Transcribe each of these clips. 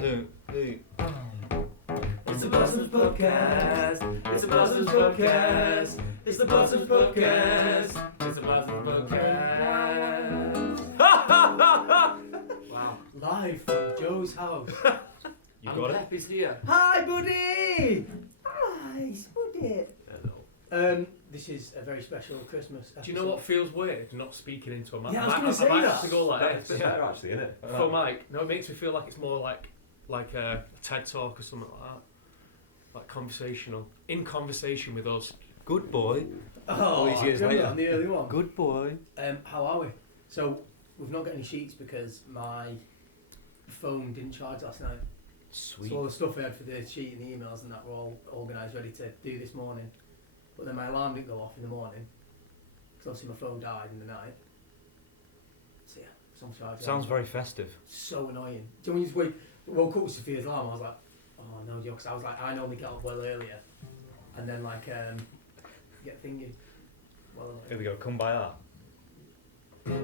It's the Blossoms Pubcast. It's the Blossoms Pubcast. It's the Blossoms Pubcast. It's the Blossoms Pubcast. Wow. Live from Joe's house. You got it? Peppy's here. Hi, buddy! Hi, buddy. Hello. This is a very special Christmas episode. Do you know what feels weird? Not speaking into a mic. Yeah, I was going to say I might that. have to go like It's this. better actually, isn't it? For Mike. No, it makes me feel like it's more like a TED talk or something like that. Like conversational. In conversation with us. Good boy. Oh, these years remember later. on the early one. Good boy. How are we? So, we've not got any sheets because my phone didn't charge last night. Sweet. So all the stuff I had for the sheet and the emails and that were all organised, ready to do this morning. But then my alarm didn't go off in the morning. Because obviously my phone died in the night. So yeah, it's on charge. Sounds very festive. So annoying. Do you know when you just woke up with Sophia's alarm, I was like, oh no, because I was like, I normally get up well earlier. And then get thingy. Well, Here we go, come by that.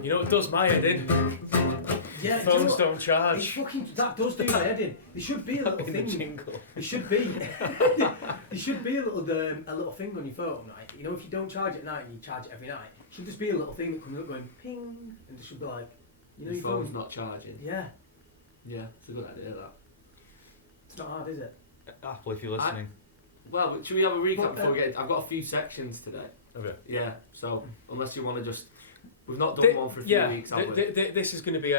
You know what does my head in? yeah, do you know Phones what? don't It's charge. fucking, that does do my head in. There should be a little In the thing. jingle. There should be. There should be a little thing on your phone, right? You know, if you don't charge it at night and you charge it every night, it should just be a little thing that comes up going ping, and it should be like, you know, Your your phone's phone. not charging. Yeah, Yeah, it's a good idea that. it's not hard, is it? Apple, if you're listening. Well, should we have a recap Well, before we get? I've got a few sections today. Okay. Yeah. So unless you want to just, we've not done one for a few weeks, have we? This is going to be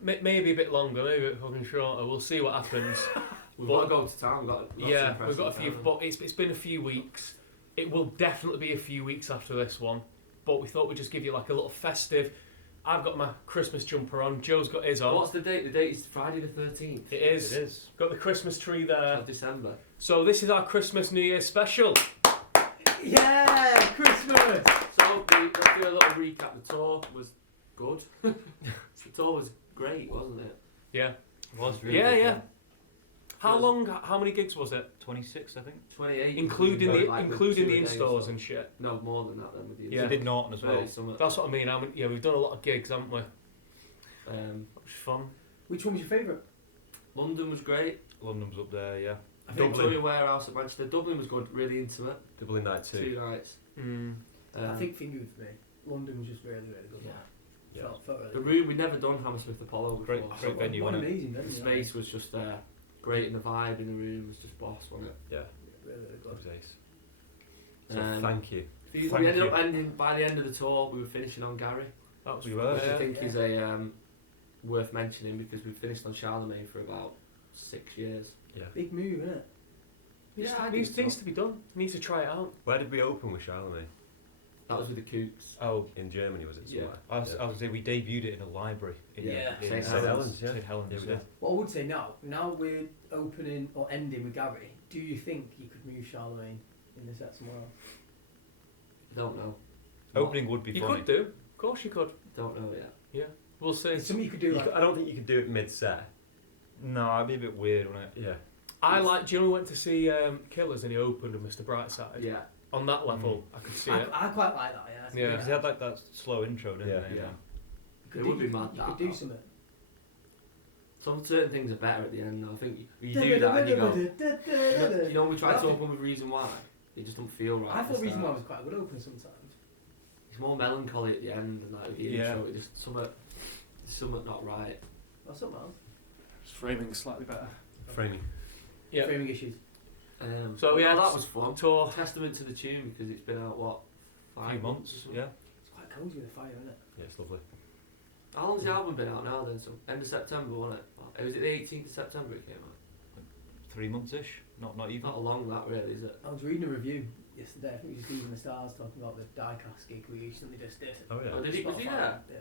maybe a bit longer, maybe a bit fucking shorter. We'll see what happens. We've got to go to town. We've got a few, but it's been a few weeks. It will definitely be a few weeks after this one. But we thought we'd just give you like a little festive. I've got my Christmas jumper on. Joe's got his on. What's the date? The date is Friday the 13th. It is. It is. Got the Christmas tree there. Of December. So this is our Christmas New Year special. Yeah, Christmas. So let's do a little recap. The tour was good. The tour was great, wasn't it? Yeah. It was really Yeah, good, yeah. How many gigs was it? 26, I think. 28. Including the Like, including two the a day or in-stores so. and shit. No, more than that then with you. Yeah. We did Norton as well. 30 something. That's what I mean. We've done a lot of gigs, haven't we? Um, It was fun. Which one was your favourite? London was great. London was up there, yeah. I think Victoria Warehouse at Manchester. Dublin was good, really intimate. Dublin night 2. 2 nights. I think Finger for me. London was just really, really good. Yeah. Yeah. Felt really The good. room, we'd never done Hammersmith Apollo before. Great so venue, What an wasn't it? amazing the venue. space was just great, and the vibe in the room was just boss, wasn't it? Yeah, Really, really that good. was ace. So Um, thank you. We Thank ended you. up ending, by the end of the tour, we were finishing on Gary, That was We fun. were. which I Yeah. think is worth mentioning because we finished on Charlemagne for about 6 years. Yeah. Big move, isn't it? Yeah, I Needs think so. to be done. Needs to try it out. Where did we open with Charlemagne? That was with the Kooks. Oh, In Germany, was it Yeah. somewhere? I was going to say we debuted it in a library. In, Yeah. in St. St. Helens, yeah. St. Helens, Yeah, we yeah. did. What I would say now we're opening or ending with Gary, do you think you could move Charlemagne in the set somewhere else? Don't know. Opening would be You funny. could do. Of course you could. Don't know yet. We'll see. It's something you could do like... I don't think you could do it mid-set. No, I'd be a bit weird, wouldn't it? Yeah. Do you know we went to see Killers and he opened with Mr. Brightside? Yeah. On that level, I could see I, it. I quite like that, yeah. Yeah. Because they had like that slow intro, didn't Yeah. they? Yeah. You It could would do- be mad, You that, could do though. something. Some certain things are better at the end. Though. I think you do that and you go. You know, when we tried to open with Reason Why. It just don't feel right. I at the thought Reason Why start. was quite a good opener sometimes. It's more melancholy at the end and like the Yeah. intro. It just something not right. Or something else. Just framing slightly better. Framing. Yeah. Framing issues. So, well, yeah, that was fun. Tour. Testament to the tune because it's been out what, A 5 few months, or yeah. It's quite cosy with a fire, isn't it? Yeah, it's lovely. How long's the album been out now then? So end of September, wasn't it? Was it the 18th of September it came out? 3 months-ish, not even. Not long that really, is it? I was reading a review yesterday, I think it was just Even the Stars, talking about the diecast gig we recently just did. Oh yeah. Oh, did he? Was he Spotify, there? Yeah.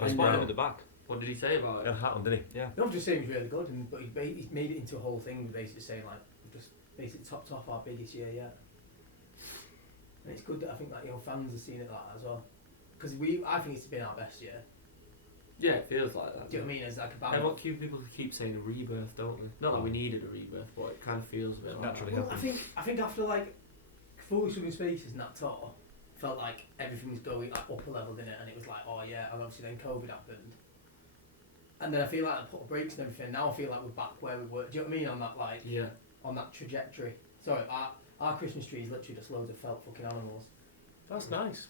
I was And, buying him at the back. What did he say about He had it? a hat on, didn't he? Yeah. No, I'm just saying he's really good, but he made it into a whole thing, basically saying like, we've just basically topped off our biggest year yet. And it's good that I think that fans have seen it like that as well, because I think it's been our best year. Yeah, it feels like that. Do you know what I mean? As like a band. And what people keep saying a rebirth, don't they? Not that we needed a rebirth, but it kind of feels a bit like Naturally that. Well, I think after like Fully Swimming Spaces and that tour, felt like everything was going like up a level, didn't it? And it was like, oh yeah, and obviously then COVID happened. And then I feel like I put brakes and everything. Now I feel like we're back where we were. Do you know what I mean? On that on that trajectory. Sorry, our Christmas tree is literally just loads of felt fucking animals. That's nice.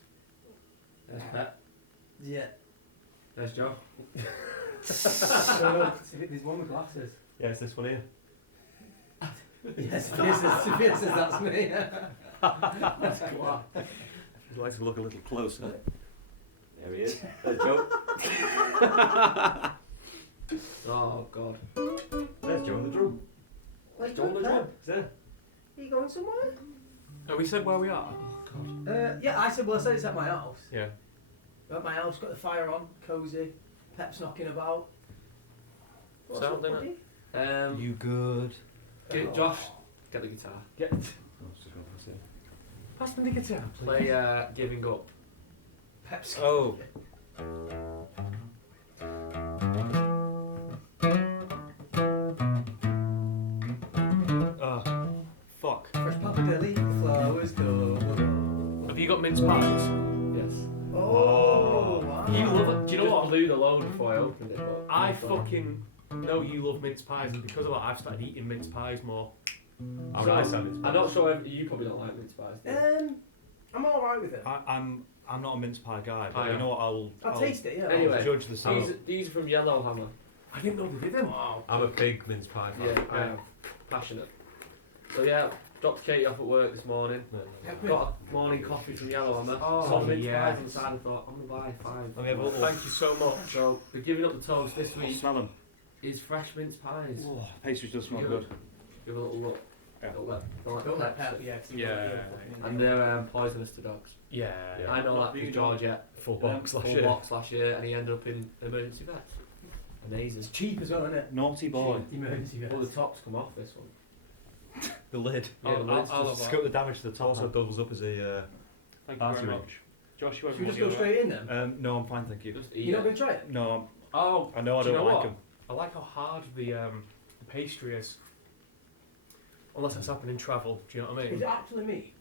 There's Pet. Yeah. There's Joe. There's one with glasses. Yeah, it's this one here. Yes, Sophia says that's me. That's cool. I'd like to look a little closer. There he is. There's Joe. Oh God. There's Joe on the drum. Where's Joe on the drum. He's there. Are you going somewhere? Have we said where we are? Yeah, I said it's at my house. Yeah. We're at my house, got the fire on, cosy. Pep's knocking about. What's Sound, up, innit? buddy? You good? Josh, get the guitar. Get. Pass me the guitar, please. Play Giving Up. Pep's. Oh. Fuck. Fresh pappardilly, the flowers go. Have you got mince pies? Yes. Oh, wow. You love it. Do you know Just what? blew the load before I opened it. But I fucking know you love mince pies, and because of that, I've started eating mince pies more. How So, nice that is. I'm not sure if you probably don't like mince pies. do you? I'm alright with it. I'm not a mince pie guy, but I you am. know what? I'll taste it, yeah. Anyway. I'll judge the sound. These are from Yellowhammer. I didn't know they did them. Wow. I'm a big mince pie fan. Yeah, I am passionate. So yeah, dropped Katie off at work this morning. Got a morning coffee from Yellowhammer. Oh, Saw mince yeah. pies inside and thought, I'm gonna buy 5. Let me have a little. Thank you so much. So we're giving up the toast this I'll week smell them. is fresh mince pies. Oh, pastries does smell Yeah. good. Give a little look. Yeah. Don't let Pep, Pep. yeah. 'cause Yeah. And they're poisonous to dogs. Yeah. Yeah. I know that because George ate Full box last full year. box last year and he ended up in emergency vet. Amazing. It's cheap as well, isn't it? Naughty boy. Emergency All the vets. tops come off this one. The lid. Yeah, the lid's I'll just- have Scope the damage to the It top. also doubles up as a Thank you party very range. much. Josh, you Should we just go straight in then? No, I'm fine, thank you. Just eat You're not it. going to try it? No, Oh, I know I do you don't know like what? them. I like how hard the pastry is. Unless it's happening in travel, do you know what I Is mean? it actually meat?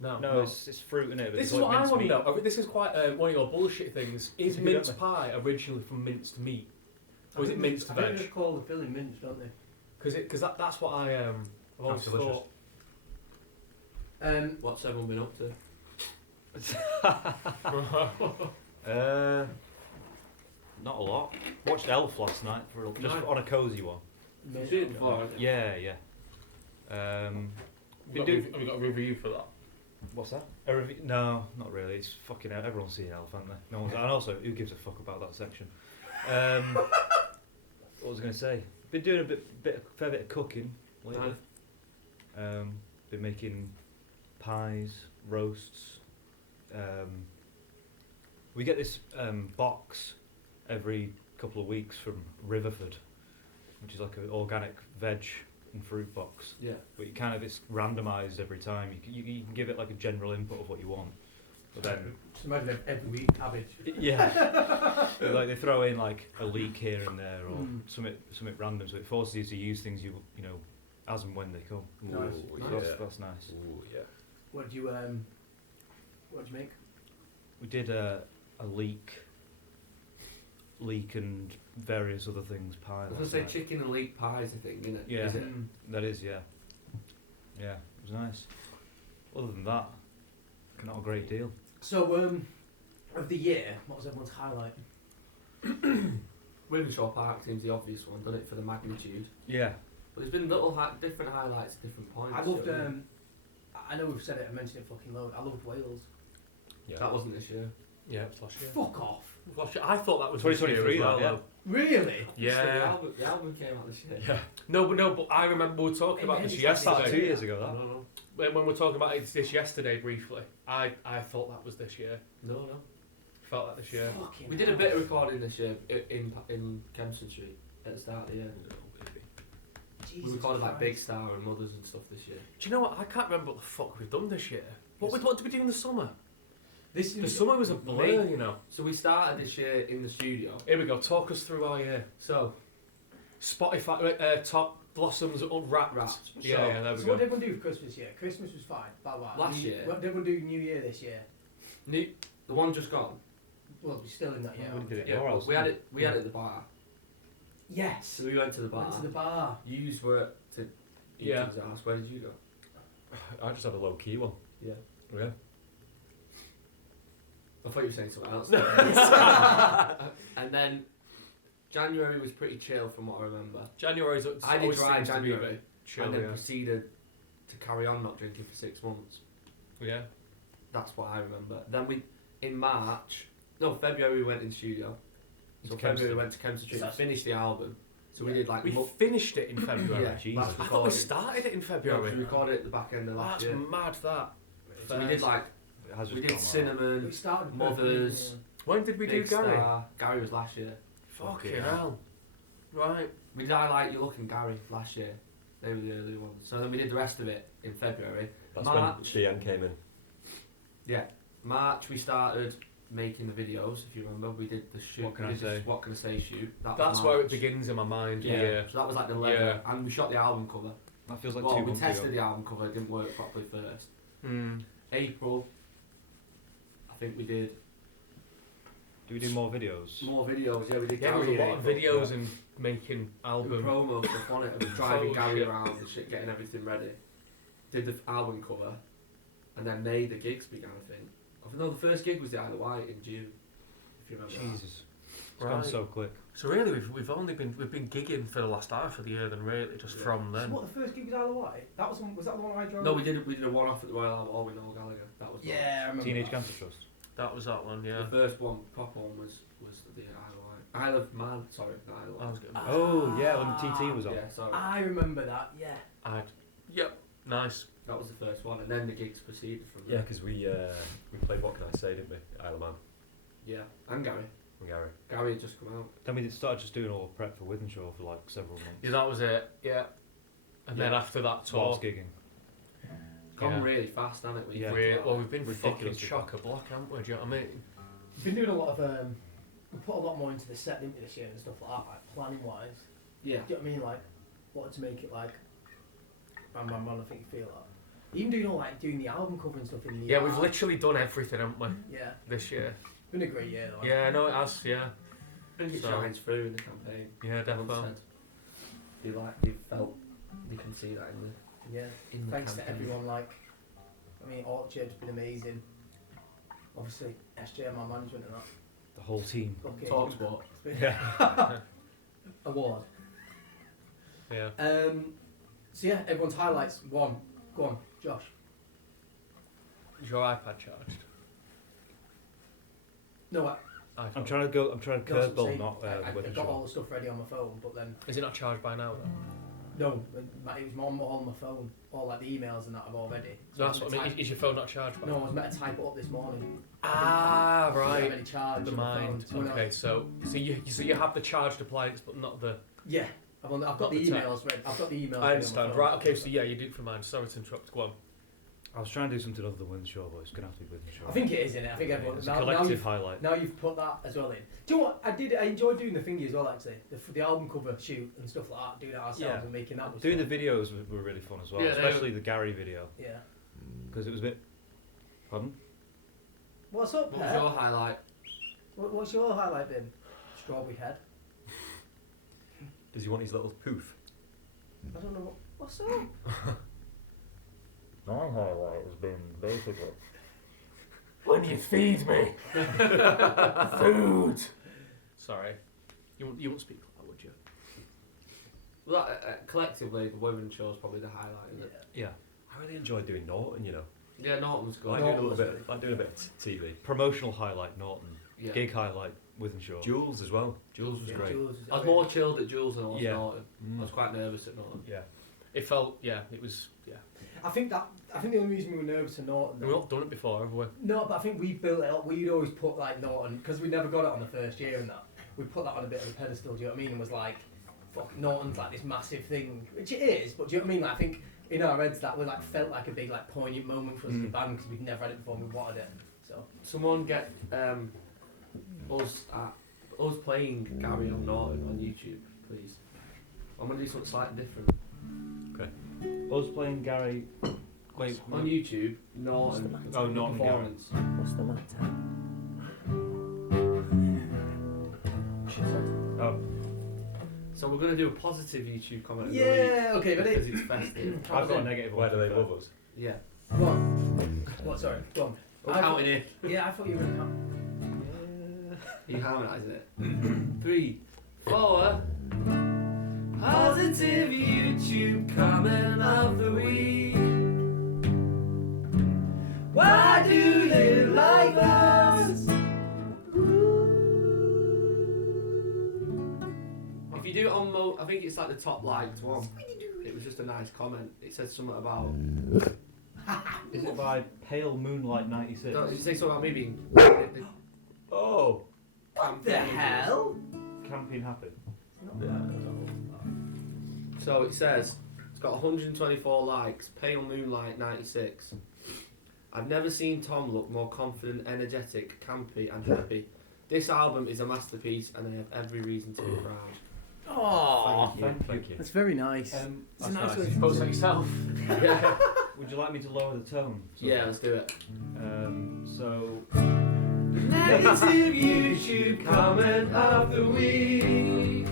No. No, it's fruit in it. But This it's is like what I minced want to meat. know. This is quite one of your bullshit things. Is Evidently. mince pie originally from minced meat? Or is it minced I think veg? they just call the filling minced, don't they? Because that's what I've always That's delicious. thought. What's everyone been up to? Not a lot. Watched Elf last night for just Nice. on a cosy one. You've seen it before, haven't you? Yeah. Have you got a review for that? What's that? A review? No, not really. It's fucking everyone's seen Elf, haven't they? No one's. And also, who gives a fuck about that section? What was I going to say? Been doing a fair bit of cooking lately. Been making pies, roasts. We get this box every couple of weeks from Riverford, which is like an organic veg and fruit box. Yeah. But it's randomised every time. You can give it like a general input of what you want, but then Just imagine every week cabbage. yeah, like they throw in like a leek here and there or Mm. something random, so it forces you to use things you know as and when they come. Nice. Ooh, So yeah. that's nice. Ooh, yeah. What do you make? We did a leek and various other things pie. I was last gonna say night. chicken and leek pie is a thing, isn't it? Yeah. Is it? That is, yeah. Yeah, it was nice. Other than that, not a great deal. So, of the year, what was everyone's highlight? Wythenshawe Park seems the obvious one, doesn't it, for the magnitude? Yeah. But there's been little different highlights at different points. I loved. do you know what I mean? I know we've said it. I mentioned it fucking load. I loved Wales. Yeah. That wasn't this year. Yeah, it's last year. Fuck off. Last year. I thought that was this year 2023 as well, that, yeah. though. Really? Yeah. The album came out this year. Yeah. No, but I remember we were talking about this It's yesterday. 2 years ago, that. No. When we were talking about this yesterday briefly, I thought that was this year. No. Felt like this year. Fucking We did a hell. bit of recording this year in Kempston Street at the start of the year. Jesus We recorded like Christ. Big Star and Mothers and stuff this year. Do you know what? I can't remember what the fuck we've done this year. What did we do in the summer? This The summer was a blur, you know. So we started this year in the studio. Here we go. Talk us through our year. So Spotify top blossoms unwrapped. Wrapped. Yeah, So- yeah, there we So go. what did everyone do for Christmas year? Christmas was fine. Blah blah. Last year? What did everyone do New Year this year? the one just gone. Well, we're still in that year. We did it Yeah, your house. we had it. We had it at the bar. Yes. So we went to the bar. Went to the bar. You were to Yeah. Ethan's house. Where did you go? I just have a low key one. Yeah. Yeah. I thought you were saying something else. And then January was pretty chill from what I remember. January's I did always dry seems to be a January, bit chill, and then yeah. proceeded to carry on not drinking for 6 months. Yeah. That's what I remember. Then February we went in studio. So To February we Kempston. went to Kempston Street and finished the album. So we did like We finished it in February. yeah, Jesus. last I thought we recording. started it in No, February. we recorded it at the back end of last That's year. mad, that. So we did like It has we just did gone Cinnamon, We started Mothers, When did we do Big Gary? Star. Gary was last year. Fucking hell. Right. We did I Like You Look and Gary last year. They were the early ones. So then we did the rest of it in February. That's March. when DN came in. Yeah. March we started making the videos, if you remember. We did the shoot. What Can we I did this Say? What Can I Say shoot. That That's was where it March. begins in my mind. Yeah. Yeah. So that was like the leather. And we shot the album cover. That feels like Well, 2 we months tested ago. the album cover. It didn't work properly first. Mm. April, I think we did Do we do more videos? more videos. Yeah, we did Yeah, there was Gary a in lot of April. videos and making album. promo stuff on it, and driving Oh, Gary shit. around and shit, getting everything ready. Did the album cover, and then May the gigs began. I think. No, the first gig was the Isle of Wight in June. If you remember. that. Jesus. It's gone Right. so quick. So really, we've been gigging for the last half of the year, then really just Yeah. from So then. what, the first gig was Isle of Wight? That was that the one I drove? No, we did a one-off at the Royal Albert Hall with Noel Gallagher. That was Yeah, I remember Teenage that. Cancer Trust. That was that one, the yeah. first one, proper one was the Isle of Wight. Isle of Man, sorry, not Isle of I Wight. was getting. Oh, yeah, when TT was on. Yeah, sorry. I remember that, yeah. Yep. Nice. That was the first one, and then the gigs proceeded from Yeah, there. because we played What Can I Say, didn't we? Isle of Man Yeah, and Gary. and Gary. Gary had just come out. Then we started just doing all the prep for Wythenshawe for like several months. Yeah, that was it. Yeah. And then Yeah. after that tour, Whilst gigging. It's gone Yeah. really fast, hasn't it? when you Yeah. think about well, it? we've been fucking Ridiculously chock-a-block, haven't we? Do you know what I mean? We've been doing a lot of, we put a lot more into the set, didn't we, this year and stuff like that, like planning wise. Yeah. Do you know what I mean? Like, wanted to make it like, bam, bam, bam, I think you feel that. Even doing the album cover and stuff in the Yeah, we've literally done everything, haven't we, Yeah, this year? been a great year though. Yeah, no, it has, yeah. I think it So- shines through in the campaign. Yeah, Everyone definitely. said, you felt, you can see that Yeah. in the Thanks to campaign. everyone, like, I mean, Orchard's been amazing. Obviously, SJM, my management and that. The whole team. Okay. Talk sport. It's been award. Yeah. So yeah, everyone's highlights. One. Go on, Josh. Is your iPad charged? No, I'm trying to curveball, not I got Wythenshawe. all the stuff ready on my phone, but then Is it not charged by now, then? no, it was all on my phone. All like the emails and that are all ready. So that's what I mean. Is your phone not charged by No, I now? was meant to type it up this morning. Ah, I didn't have right. any charge The on my phone, mind. so when I- Okay, so you have the charged appliance, but not the. Yeah, I've got Not the the tech. emails ready. I've got the emails. I ready on my understand. phone. Right. Okay. So yeah, you do it for mine. Sorry to interrupt. Go on. I was trying to do something other than Wythenshawe, but it's going to have to be Wythenshawe. I think it is, isn't it? I think everyone. It's a now collective you've, highlight. now you've put that as well in. Do you know what? I enjoyed doing the thingy as well, actually. The album cover shoot and stuff like that. Doing it ourselves Yeah. and making that. Was Doing fun. the videos were really fun as well, Yeah, they especially the Gary video, Yeah. because it was a bit. Pardon? What's up, What was Pep? your highlight? What's your highlight been? Strawberry head. Does he want his little poof? I don't know. What's up? My highlight has been basically. When you feed me food. Sorry. You wouldn't speak like that, would you? Well, collectively, the women's show is probably the highlight, isn't it? Yeah. I really enjoyed doing Norton, you know. Yeah, Norton was I good. like doing a little bit. I like doing a bit of TV. Promotional highlight Norton. Yeah. Gig highlight Wythenshawe. Jules as well. Jules was Yeah, great. Jules, I was more chilled at Jules than I was Yeah. Norton. I was quite nervous at Norton. Yeah. It felt. Yeah. It was. Yeah. I think the only reason we were nervous to Norton. We've not done it before, have we? No, but I think we built it up. We'd always put like Norton because we never got it on the first year and that. We put that on a bit of a pedestal. Do you know what I mean? And was like, fuck, Norton's like this massive thing, which it is. But do you know what I mean? Like, I think in our heads that we like felt like a big like poignant moment for us as a band because we'd never had it before. And we wanted it. So Someone get us playing Gary on Norton on YouTube, please. I'm gonna do something slightly different. Us playing Gary. Wait. On YouTube, Norton. Oh, Norton Gary. performance. what's the matter? Oh. So we're going to do a positive YouTube comment of the Yeah, okay, week ready? because it's festive. I've got a negative Where one. do they love us? Yeah. Go on. What, sorry, go on. We're counting it. Yeah, I thought you were going to count. Are you harmonising it? 3, 4. Positive YouTube comment of the week. Why do you like us? If you do it on I think it's like the top liked one. It was just a nice comment. It said something about. Is it by Pale Moonlight 96? Did you say something about me being? Oh! What the hell? Camping happen. So it says it's got 124 likes. Pale Moonlight 96. I've never seen Tom look more confident, energetic, campy, and happy. This album is a masterpiece, and I have every reason to be proud. Oh, Thank you. that's very nice. That's It's a nice nice. way Post it yourself. Yeah, Would you like me to lower the tone? yeah, let's do it. So Negative YouTube comment of the week.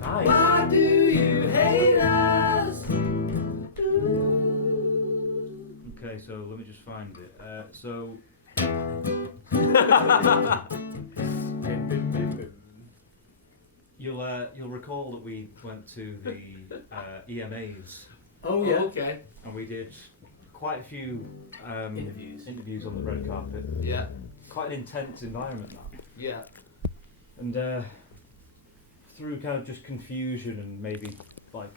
Nice. Why do you hate us? okay, so let me just find it. You'll recall that we went to the EMAs Oh, yeah. Okay. and we did quite a few Interviews. on the red carpet. Yeah. Quite an intense environment that. Yeah. And through kind of just confusion and maybe like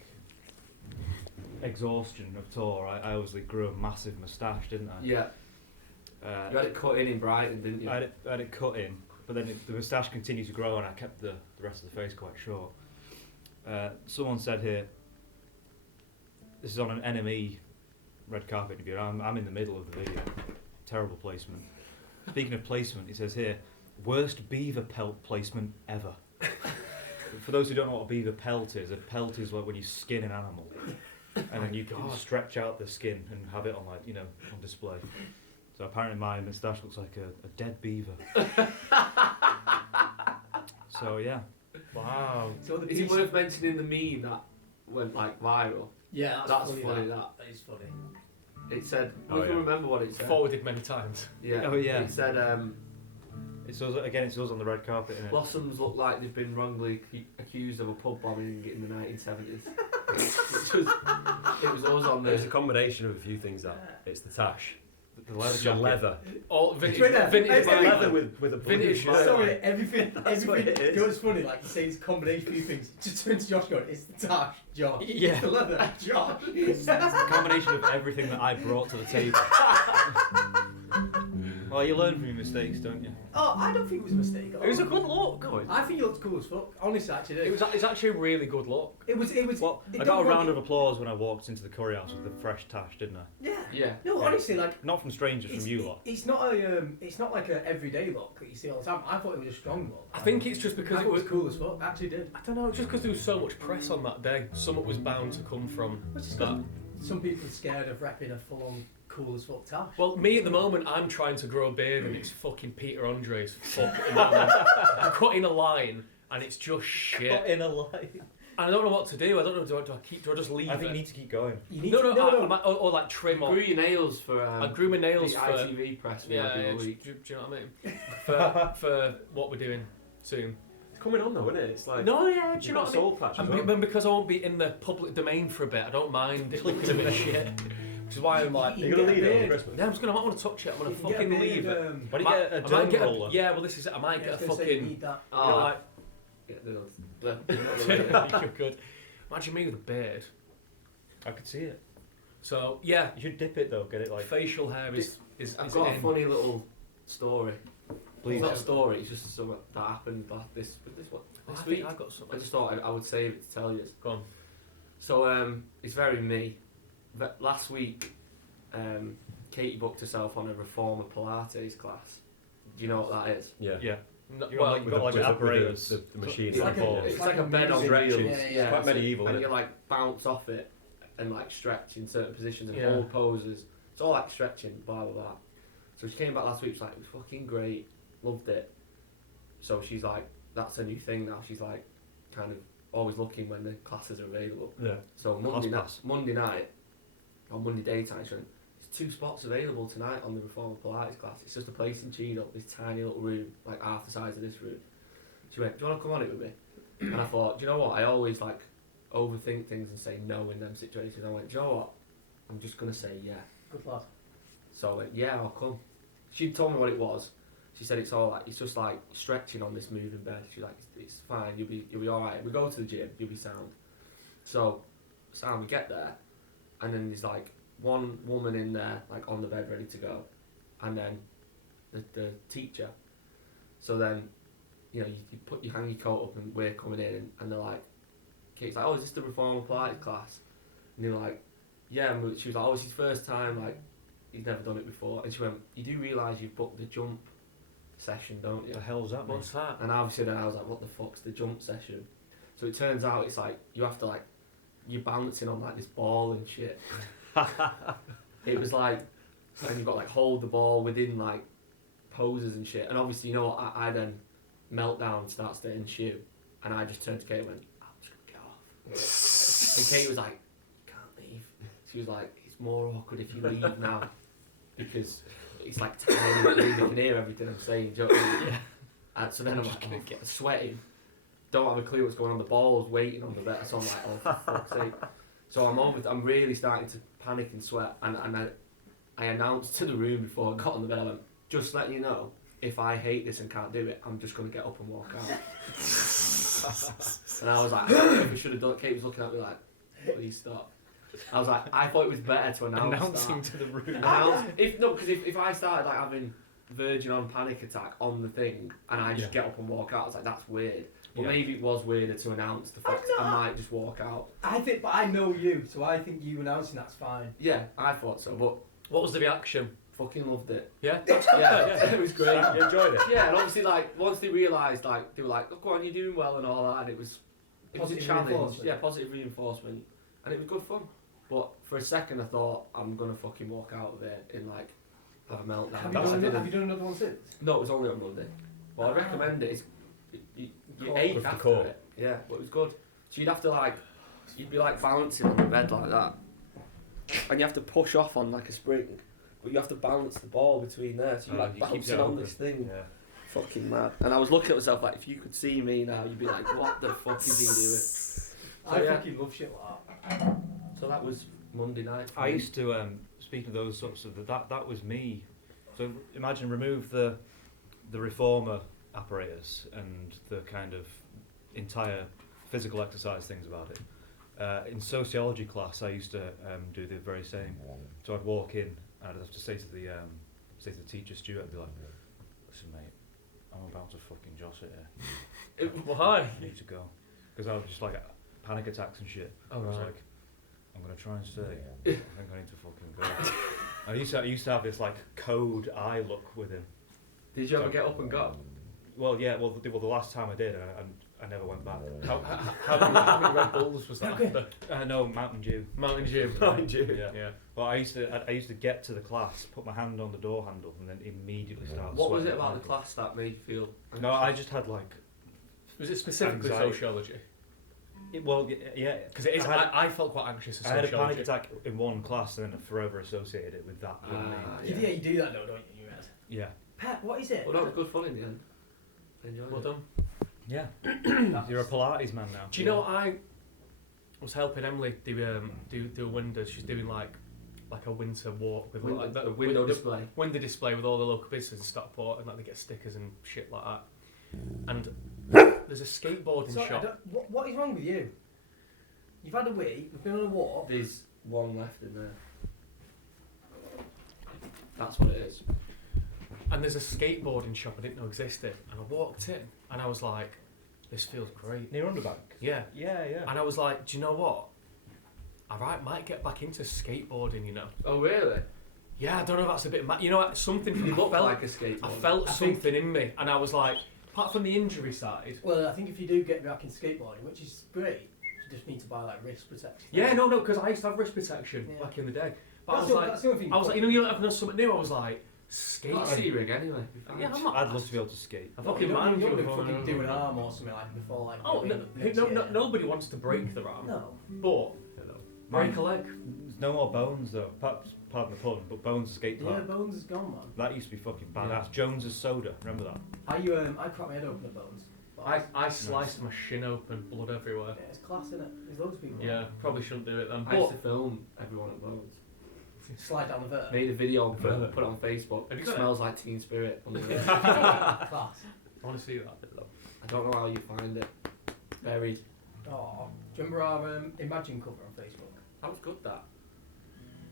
exhaustion of tour, I obviously grew a massive moustache, didn't I? Yeah. You had it cut in Brighton, didn't you? I had it cut in, but then the moustache continued to grow and I kept the rest of the face quite short. Someone said here, this is on an NME red carpet interview, I'm in the middle of the video. Terrible placement. Speaking of placement, it says here, worst beaver pelt placement ever. For those who don't know what a beaver pelt is like when you skin an animal and then you can stretch out the skin and have it on on display. So apparently my moustache looks like a dead beaver. So yeah. Wow. So the Is it piece- worth mentioning the meme that went like viral? Yeah, That's funny, that. That is funny. It said, Oh, we can yeah. remember what it said. Forwarded many times. Yeah. Oh, yeah. It said, It's us on the red carpet, innit? blossoms look like they've been wrongly accused of a pub bombing in the 1970s. It was us on There's a the. combination of a few things that. It's the tash. The leather It's the jacket. leather. All vintage. Twitter. Vintage. Hey, vibe. Leather with a Vintage. blue Sorry, everything. That's what it is. You know what's funny? Like you say this combination of few things. Just turn to Josh going, it's the tash, Josh. Yeah. It's the leather, Josh. It's a combination of everything that I brought to the table. Well, you learn from your mistakes, don't you? Oh, I don't think it was a mistake. It was a good look. No, I think you looked cool as fuck. Honestly, actually, It was. It's actually a really good look. It was. Well, it I got a don't round look- of applause when I walked into the curry house with the fresh tash, didn't I? Yeah. Yeah. No, Yeah. honestly, like Not from strangers, it's, from you lot. it's not a it's not like a everyday look that you see all the time. I thought it was a strong look. I think it's just because I it thought was. cool as fuck. I actually did. I don't know. Just because there was so much press on that day, something was bound to come from Which is that. good. Some people are scared of repping a full-on cool as fuck tash. Well, me at the moment, I'm trying to grow a beard and it's fucking Peter Andre's fucking. I'm cutting a line and it's just shit. in a line. And I don't know what to do. I don't know. Do I just leave I think it? you need to keep going. You need No, to, no, or like trim Grew or. your nails for. I grew my nails the for. ITV press for Yeah, the yeah, other do, week. do you know what I mean? For what we're doing soon. It's coming on though, isn't it? It's like No, yeah, do you've you know got what a I mean? soul patch as And well. because I won't be in the public domain for a bit, I don't mind it looking a bit shit. Which is why I'm like, You You're can gonna get leave a it on beard. Christmas. yeah, I might want to touch it. I'm gonna You can get a fucking beard, leave it. Why do you get a I might derm get roller? yeah, well, this is it. I might Yeah, get I a was gonna say you fucking. need that. You know, Oh, like, yeah, the you're good. Imagine me with a beard. I could see it. So yeah, You should dip it though. Get it like. facial hair is I've is got a in. funny little story. Please. It's not a story, it's just something that happened this one. I This think week. I've got I something. just thought I would save it to tell you. Go on. So it's very me. Last week, Katie booked herself on a reformer Pilates class. Do you know what that is? Yeah. Yeah. No, You're well, like- you've got like apparatus. the machine. It's that like falls. it's like a bed on stretches. wheels. Yeah, It's quite medieval, And isn't you it? like bounce off it and like stretch in certain positions and Yeah. hold poses. It's all like stretching, blah blah blah. So she came back last week. She's like, it was fucking great, loved it. So she's like, that's a new thing now. She's like, kind of always looking when the classes are available. Yeah. So Class pass. Monday night, or Monday daytime, she went, there's 2 spots available tonight on the Reformer Pilates class. It's just a place in Cheadle, this tiny little room, like half the size of this room. She went, do you want to come on it with me? And I thought, do you know what? I always like overthink things and say no in them situations. I went, do you know what? I'm just going to say yeah. Good lad. So I went, yeah, I'll come. She told me what it was. She said it's all like, it's just like stretching on this moving bed. She's like, it's fine, you'll be alright. We go to the gym, you'll be sound. So we get there, and then there's like one woman in there, like on the bed ready to go, and then the teacher. So then, you know, you hang your coat up and we're coming in, and they're like, Kate's like, oh, is this the Reformer Pilates class? And they're like, yeah, and she was like, oh, it's his first time, like, he's never done it before. And she went, you do realise you've booked the jump session, don't you? What the hell's that, mate? What's that? And obviously then I was like, what the fuck's the jump session? So it turns out it's like, you have to like, you're bouncing on like this ball and shit. It was like, and you've got like hold the ball within like poses and shit. And obviously, you know what, I then melt down and start staying in shoe. And I just turned to Kate and went, I'm just gonna get off. And Kate was like, you can't leave. She was like, it's more awkward if you leave now. Because it's like tiny, you can hear everything I'm saying. Do you know what I mean? And so then I'm like, oh, get sweating. Don't have a clue what's going on. The ball's waiting on the bed. So I'm like, oh, for fuck's sake. So I'm really starting to panic and sweat. And I announced to the room before I got on the bed, I went, just letting you know, if I hate this and can't do it, I'm just going to get up and walk out. And I was like, I don't know if I should have done it. Kate was looking at me like, please stop. I was like, I thought it was better to Announcing to the room. Because if I started like having verging on panic attack on the thing and I just get up and walk out, I was like, that's weird. But maybe it was weirder to announce the fact I might just walk out. But I know you, so I think you announcing that's fine. Yeah, I thought so, but What was the reaction? fucking loved it. Yeah? Yeah, it was great. You enjoyed it? Yeah, and obviously like once they realised, like they were like, oh, go on, you're doing well and all that, and it was a Positive challenge. reinforcement. Yeah, positive reinforcement, and it was good fun. But for a second, I thought I'm gonna fucking walk out of it in like have a meltdown. Have you done another one since? No, it was only on Monday. But I recommend it. It's, you Core. ache With the after core. it. Yeah, but it was good. So you'd have to like, you'd be like balancing on the bed like that, and you have to push off on like a spring, but you have to balance the ball between there. So you're like you keep bouncing it on open. this thing. Yeah. Fucking mad. And I was looking at myself like, if you could see me now, you'd be like, what the fuck is he doing? I yeah. fucking love shit like that. So that was Monday night. for I me. used to speaking of those sorts of that was me. So imagine remove the reformer apparatus and the kind of entire physical exercise things about it. In sociology class, I used to do the very same. So I'd walk in and I'd have to say to the teacher Stuart, I'd be like, "Listen, mate, I'm about to fucking joss it here. Why? I need to go," because I was just like panic attacks and shit. Oh, I was right. like, I'm gonna try and stay. I think I need to fucking go. I used to have this like code eye look with him. Did you ever get up and go? Well, yeah. Well, the last time I did, I never went back. How many Red Bulls was that after? No, Mountain Dew. Mountain Dew. Mountain Dew. Yeah. Well, I used to get to the class, put my hand on the door handle, and then immediately start. What was sweating. it about the class that made you feel? No, I just had like. Was it specifically Anxiety. sociology? Well, yeah. Because it is. I felt quite anxious at I had a sociology. panic attack in one class, and then I forever associated it with that. With me. Yeah, you do that though, don't you, Ed? Yeah. Pat, what is it? Well, that was good fun in the end. I enjoyed Well it. done. Yeah. You're a Pilates man now. Do you know what I was helping Emily do a window? She's doing like a winter walk with like the window display. window display with all the local businesses in Stockport, and like they get stickers and shit like that. And there's a skateboarding So, shop. what is wrong with you? You've had a wee, we've been on a walk. There's one left in there. That's what it is. And there's a skateboarding shop I didn't know existed, and I walked in and I was like, this feels great. Near Underbank. Yeah. Yeah. And I was like, do you know what? I might get back into skateboarding, you know. Oh really? Yeah, I don't know if that's a bit you know what, something You look felt, like a skateboarder. I felt I think- something in me, and I was like, apart from the injury side. Well, I think if you do get back in skateboarding, which is great, you just need to buy like wrist protection. Yeah, no, because I used to have wrist protection Yeah. back in the day. But That's I was that's the only thing. like, you know, you don't have something new. I was like, Skating. Sea rig anyway. Yeah, I'm not. I'd love to be able to skate. I You fucking don't mind you you don't going fucking do an around. arm or something like before like. Oh, next no, year. nobody wants to break their arm. No. But break a leg. There's no more Bones though. Pardon the pun, but Bones skate Yeah, park. Bones is gone, man. That used to be fucking badass. Yeah. Jones's Soda, remember that? I cracked my head open at Bones. But I sliced my shin open, blood everywhere. yeah, it's class, isn't it? There's loads of people. Yeah, probably shouldn't do it then. I used But to film everyone at Bones. Slide down the vert. Made a video, put it on Facebook. Have you It got smells like Teen Spirit. On the Class. I want to see that. I don't know how you find it. Buried. Oh, do you remember our Imagine cover on Facebook? That was good. That.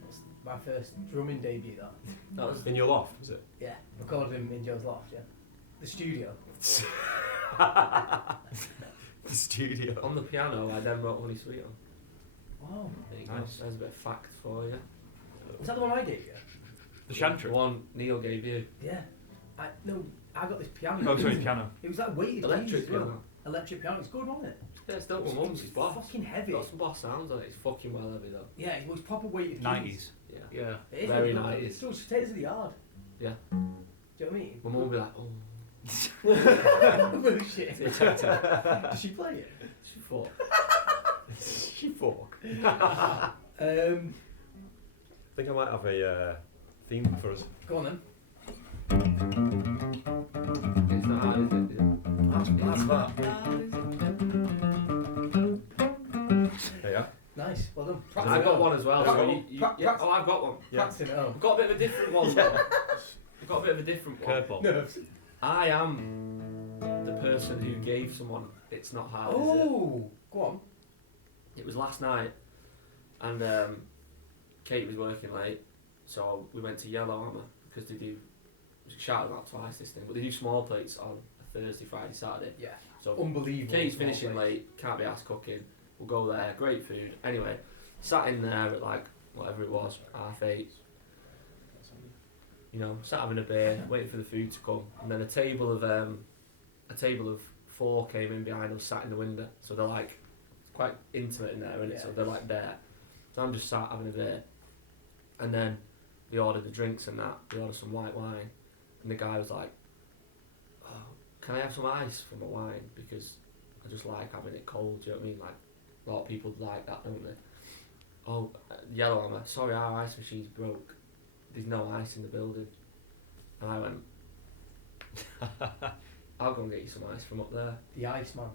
That's my first drumming debut. That was. In your loft, was it? Yeah, recorded him in Joe's loft. Yeah, the studio. The studio. On the piano, I then wrote Honey Sweet on. Wow, There you go. Nice. There's a bit of fact for you. was that the one I gave you? The Chantry. The one Neil gave you. Yeah, I got this piano. Oh, sorry, piano. It was like weighted Electric keys as well. piano. Electric piano. It's good, wasn't it? Yeah, it's still my mum's. It's boss. Fucking heavy. Got some boss sounds on it. It's fucking well heavy though. Yeah, it was proper weighted keys. 90s. Yeah. Yeah. It is Very really good. 90s. It still takes to the yard. Yeah. Do you know what I mean? My mum would be like, oh. Bullshit. Does she play it? She thought. She fork. Um, I think I might have a theme for us. go on then. It's not hard, is it? That's that. There you are. Nice, well done. I've got one as well. Pra- So oh, I've got one. Yeah. Practicing at home. I've got a bit of a different one. I've got a bit of a different one. Curveball. Nerves. I am the person who gave someone It's Not Hard, Is Oh, go on. It was last night, and Kate was working late, so we went to Yellowhammer because they do, shouted out twice this thing, but they do small plates on a Thursday, Friday, Saturday. Yeah, So unbelievable. Kate's small finishing place. late, can't be asked cooking. We'll go there, great food. Anyway, sat in there at like whatever it was, 8:30. You know, sat having a beer, waiting for the food to come, and then a table of 4 came in behind us, sat in the window. So they're like quite intimate in there, isn't it? Yeah. So they're like there. So I'm just sat having a beer, and then they ordered the drinks and that. They ordered some white wine, and the guy was like, "Oh, can I have some ice for my wine? Because I just like having it cold." Do you know what I mean? Like a lot of people like that, don't they? Oh, Yellowhammer. Sorry, our ice machine's broke. There's no ice in the building. And I went, I'll go and get you some ice from up there. The ice man.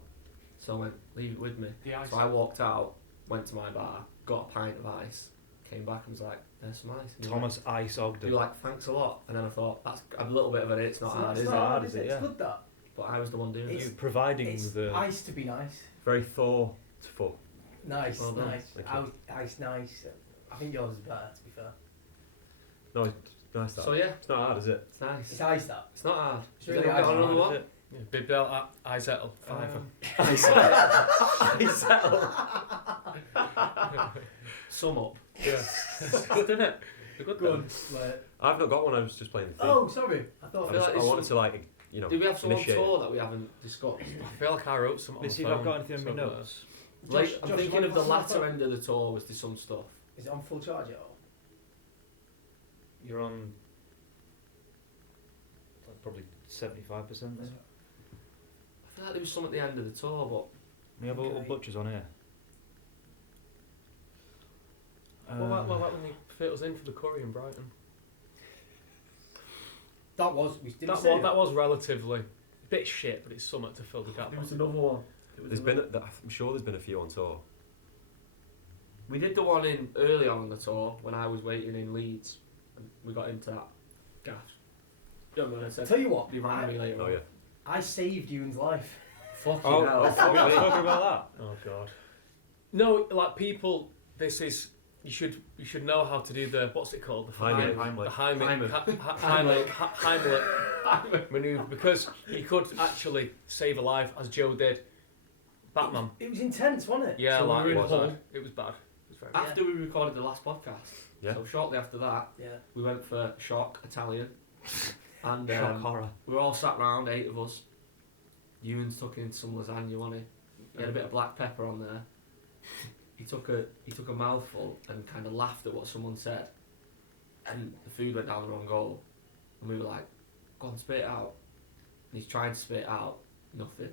So I went, leave it with me. The ice. So I walked out, went to my bar, got a pint of ice, came back and was like, there's some ice. And he Thomas Ice He Ogden. was like, thanks a lot. And then I thought, that's a little bit of an it's not So hard, it's is not it? hard, is it? Yeah. It's good that. But I was the one doing It's- it. You providing It's the. ice to be nice. Very thoughtful. Nice, Well done. nice. Thank you. Ice nice. I think yours is better, to be fair. No, it's nice that. So yeah, It's not hard, is it? it's nice. It's ice that. It's not hard. It's Has really anyone got hard, another one? Yeah, Big Bell at Izettle, $5. Sum up. Yeah. It's good, isn't it? They're good. Good. though. Like, I've not got one. I was just playing the theme. oh, sorry. I thought. I feel like I it's wanted to Did we have some on initiate. tour that we haven't discussed? I feel like I wrote some on Let's the see if phone. I've got anything in my somewhere. notes. Like, Josh, I'm Josh, thinking you of the want to pass latter that? end of the tour was there's some stuff. Is it on full charge at all? You're on. Probably 75% there. I feel like there was some at the end of the tour, but We have a little Okay. butchers on here. What about when they fit us in for the curry in Brighton? That was. We didn't That say was, that was relatively a bit shit, but it's something to fill the gap. there was on. another one. I'm sure there's been a few on tour. We did the one in early on the tour when I was waiting in Leeds, and we got into that gaff. Don't know what I said. Tell you what. He rang me later. Oh on. yeah. I saved Ewan's life. Fucking Oh, hell. we haven't spoken about Oh god. No, like people. This is you should know how to do the what's it called the Heimlich. the Heimlich maneuver because you could actually save a life as Joe did. Batman. It was intense, wasn't it? Yeah, So like we it were was in bad. Hull. It was bad. It was very After we recorded the last podcast, Yeah. so shortly after that, Yeah. we went for Shock Italian, and that. Shock horror. we were all sat round, 8 of us. Ewan's tucking into some lasagna, wasn't he? He had a bit of black pepper on there. He took a mouthful and kind of laughed at what someone said, and the food went down the wrong hole. and we were like, go on, spit it out. And he's trying to spit it out, nothing.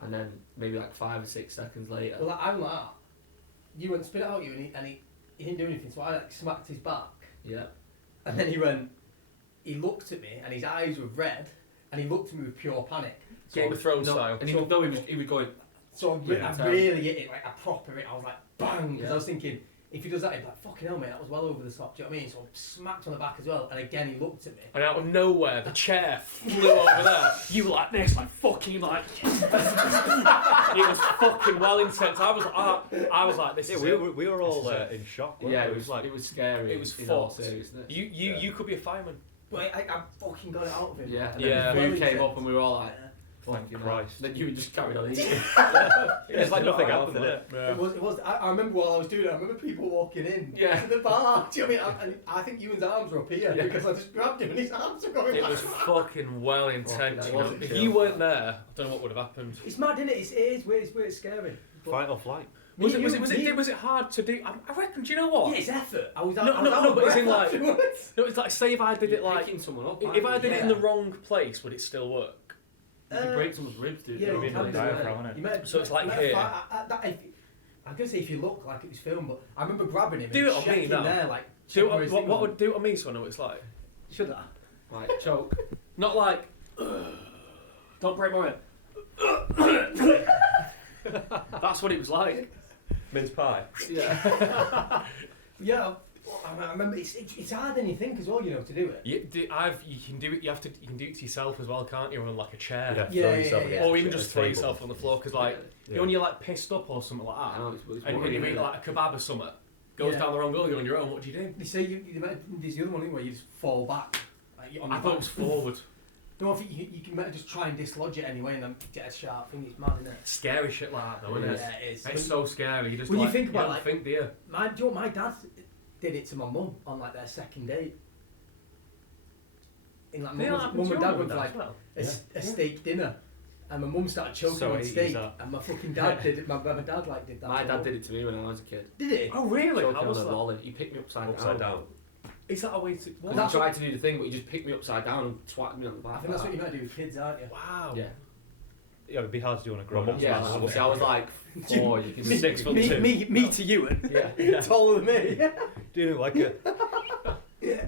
And then maybe like 5 or 6 seconds later, Well, I'm like that. You went spit it out, you, and he didn't do anything, so I like smacked his back. yeah, And then he looked at me, and his eyes were red, and he looked at me with pure panic. Game of Thrones no, style. and he was going, So Yeah. I really hit it, like a proper hit. I was like, bang! Because Yeah. I was thinking, if he does that, he'd be like, fucking hell, mate, that was well over the top. Do you know what I mean? So I smacked on the back as well, and again, he looked at me. And out of nowhere, the chair flew over there. You were like this, like fucking like. It was fucking well intense. I was like, this Yeah, is we it. were all in shock. weren't yeah, we? it was scary. it was in all fucked. seriousness. You could be a fireman. But I fucking got it out of him. Yeah, and Yeah. then the food Well came up intense. and we were all like, Thank fucking Christ. hell. Then you just carried on eating. It's like nothing happened, did it? Yeah. It was. I remember while I was doing it. I remember people walking in Yeah. to the bar. Do you know what I mean? I think Ewan's arms were up here Yeah. because I just grabbed him and his arms were going. It like was that. fucking well intense. Fucking You know? wasn't If chill. you weren't there, I don't know what would have happened. It's mad, isn't it? It is weird. It's weird. Scary. But Fight or flight. Was me- it hard to do? I reckon. Do you know what? Yeah, it's effort. I was No, I was no, out no, of but it's in, breath like- afterwards. No, it's like say if I did You're it like picking someone up. if I did it in Yeah. the wrong place, would it still work? you could break someone's ribs, dude. Yeah, It'd you be in can the do diaphragm, it. innit? You might- So it's like might here. I'm gonna say if you look like it was filmed, but I remember grabbing him Do and it on me checking now. there, like Do checking it, where his what thing was. would do it on me so I know what it's like? Should I? Like, choke. Not like Don't break my rib. that's what it was like. Mince pie. Yeah. Yeah, I remember. It's harder than you think as well, you know, to do it. You can do it. You can do it to yourself as well, can't you? On like a chair, You'd have to Yeah, throw yeah, yourself yeah, against or even a just throw table. yourself on the floor because like you know, when you're like pissed up or something like I that, know, it's and worrying, you eat isn't like a kebab or something, goes Yeah. down the wrong gully on your own. What do you do? They say there's the other one where you just fall back. Like, on I your thought it back. was forward. No, I think you can better just try and dislodge it anyway and then get a sharp thing. It's mad, isn't it? Scary shit like that, though, isn't it? Yeah, it is. It's so scary. You just When you like, think about, don't like- think, do you? Do you know what my dad did it to my mum on like their second date? In like Did that happen mum to and your dad went as for like well? a steak dinner, and my mum started choking So on 80s steak, that. and my fucking dad did it. My dad like did that. My to dad my did it to me when I was a kid. mum. Did it? Oh really? Choking How on was a that? volley. He picked me Upside down. Is that a way to? Because That's he tried to do the thing, but he just picked me upside down and swatted me on the back. I think that's what you meant to do with kids, aren't you? Wow. Yeah. Yeah, it'd be hard to do on a grown up. mum's Yeah, massive. obviously I was like 4, you can Me- 6'2". Me to you and Yeah. taller than me. Doing it like a. Yeah.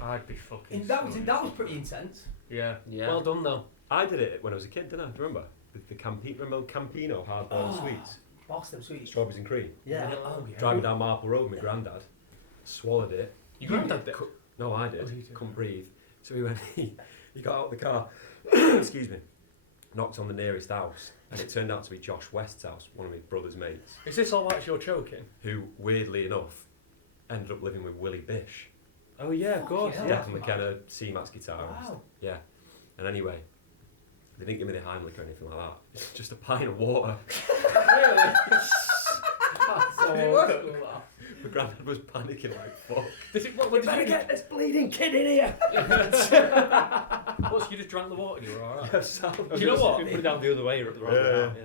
I'd be fucking. And that was stunned. pretty intense. Yeah. Yeah. Well done though. I did it when I was a kid, didn't I? Do you remember? The Campino hard-boiled Oh. sweets. Boston sweets. Strawberries and cream. Yeah. Oh yeah. Driving down Marple Road with my granddad. Swallowed it. Your granddad did. No, I did. Oh, you did. Couldn't breathe. So he went, he got out of the car, excuse me, knocked on the nearest house, and it turned out to be Josh West's house, one of my brother's mates, Is this all right? You're choking. who, weirdly enough, ended up living with Willie Bish. Oh yeah, of Fuck course. yeah. Yeah. Death McKenna, C-Max guitarist. Wow. Yeah. And anyway, they didn't give me the Heimlich or anything like that. It's just a pint of water. Really? So It old was. school, that. My granddad was panicking like fuck. Did it, what did you get? this bleeding kid in here. What? So you just drank the water and you were alright. Do you know what? Put it down the other way, rather than out, yeah.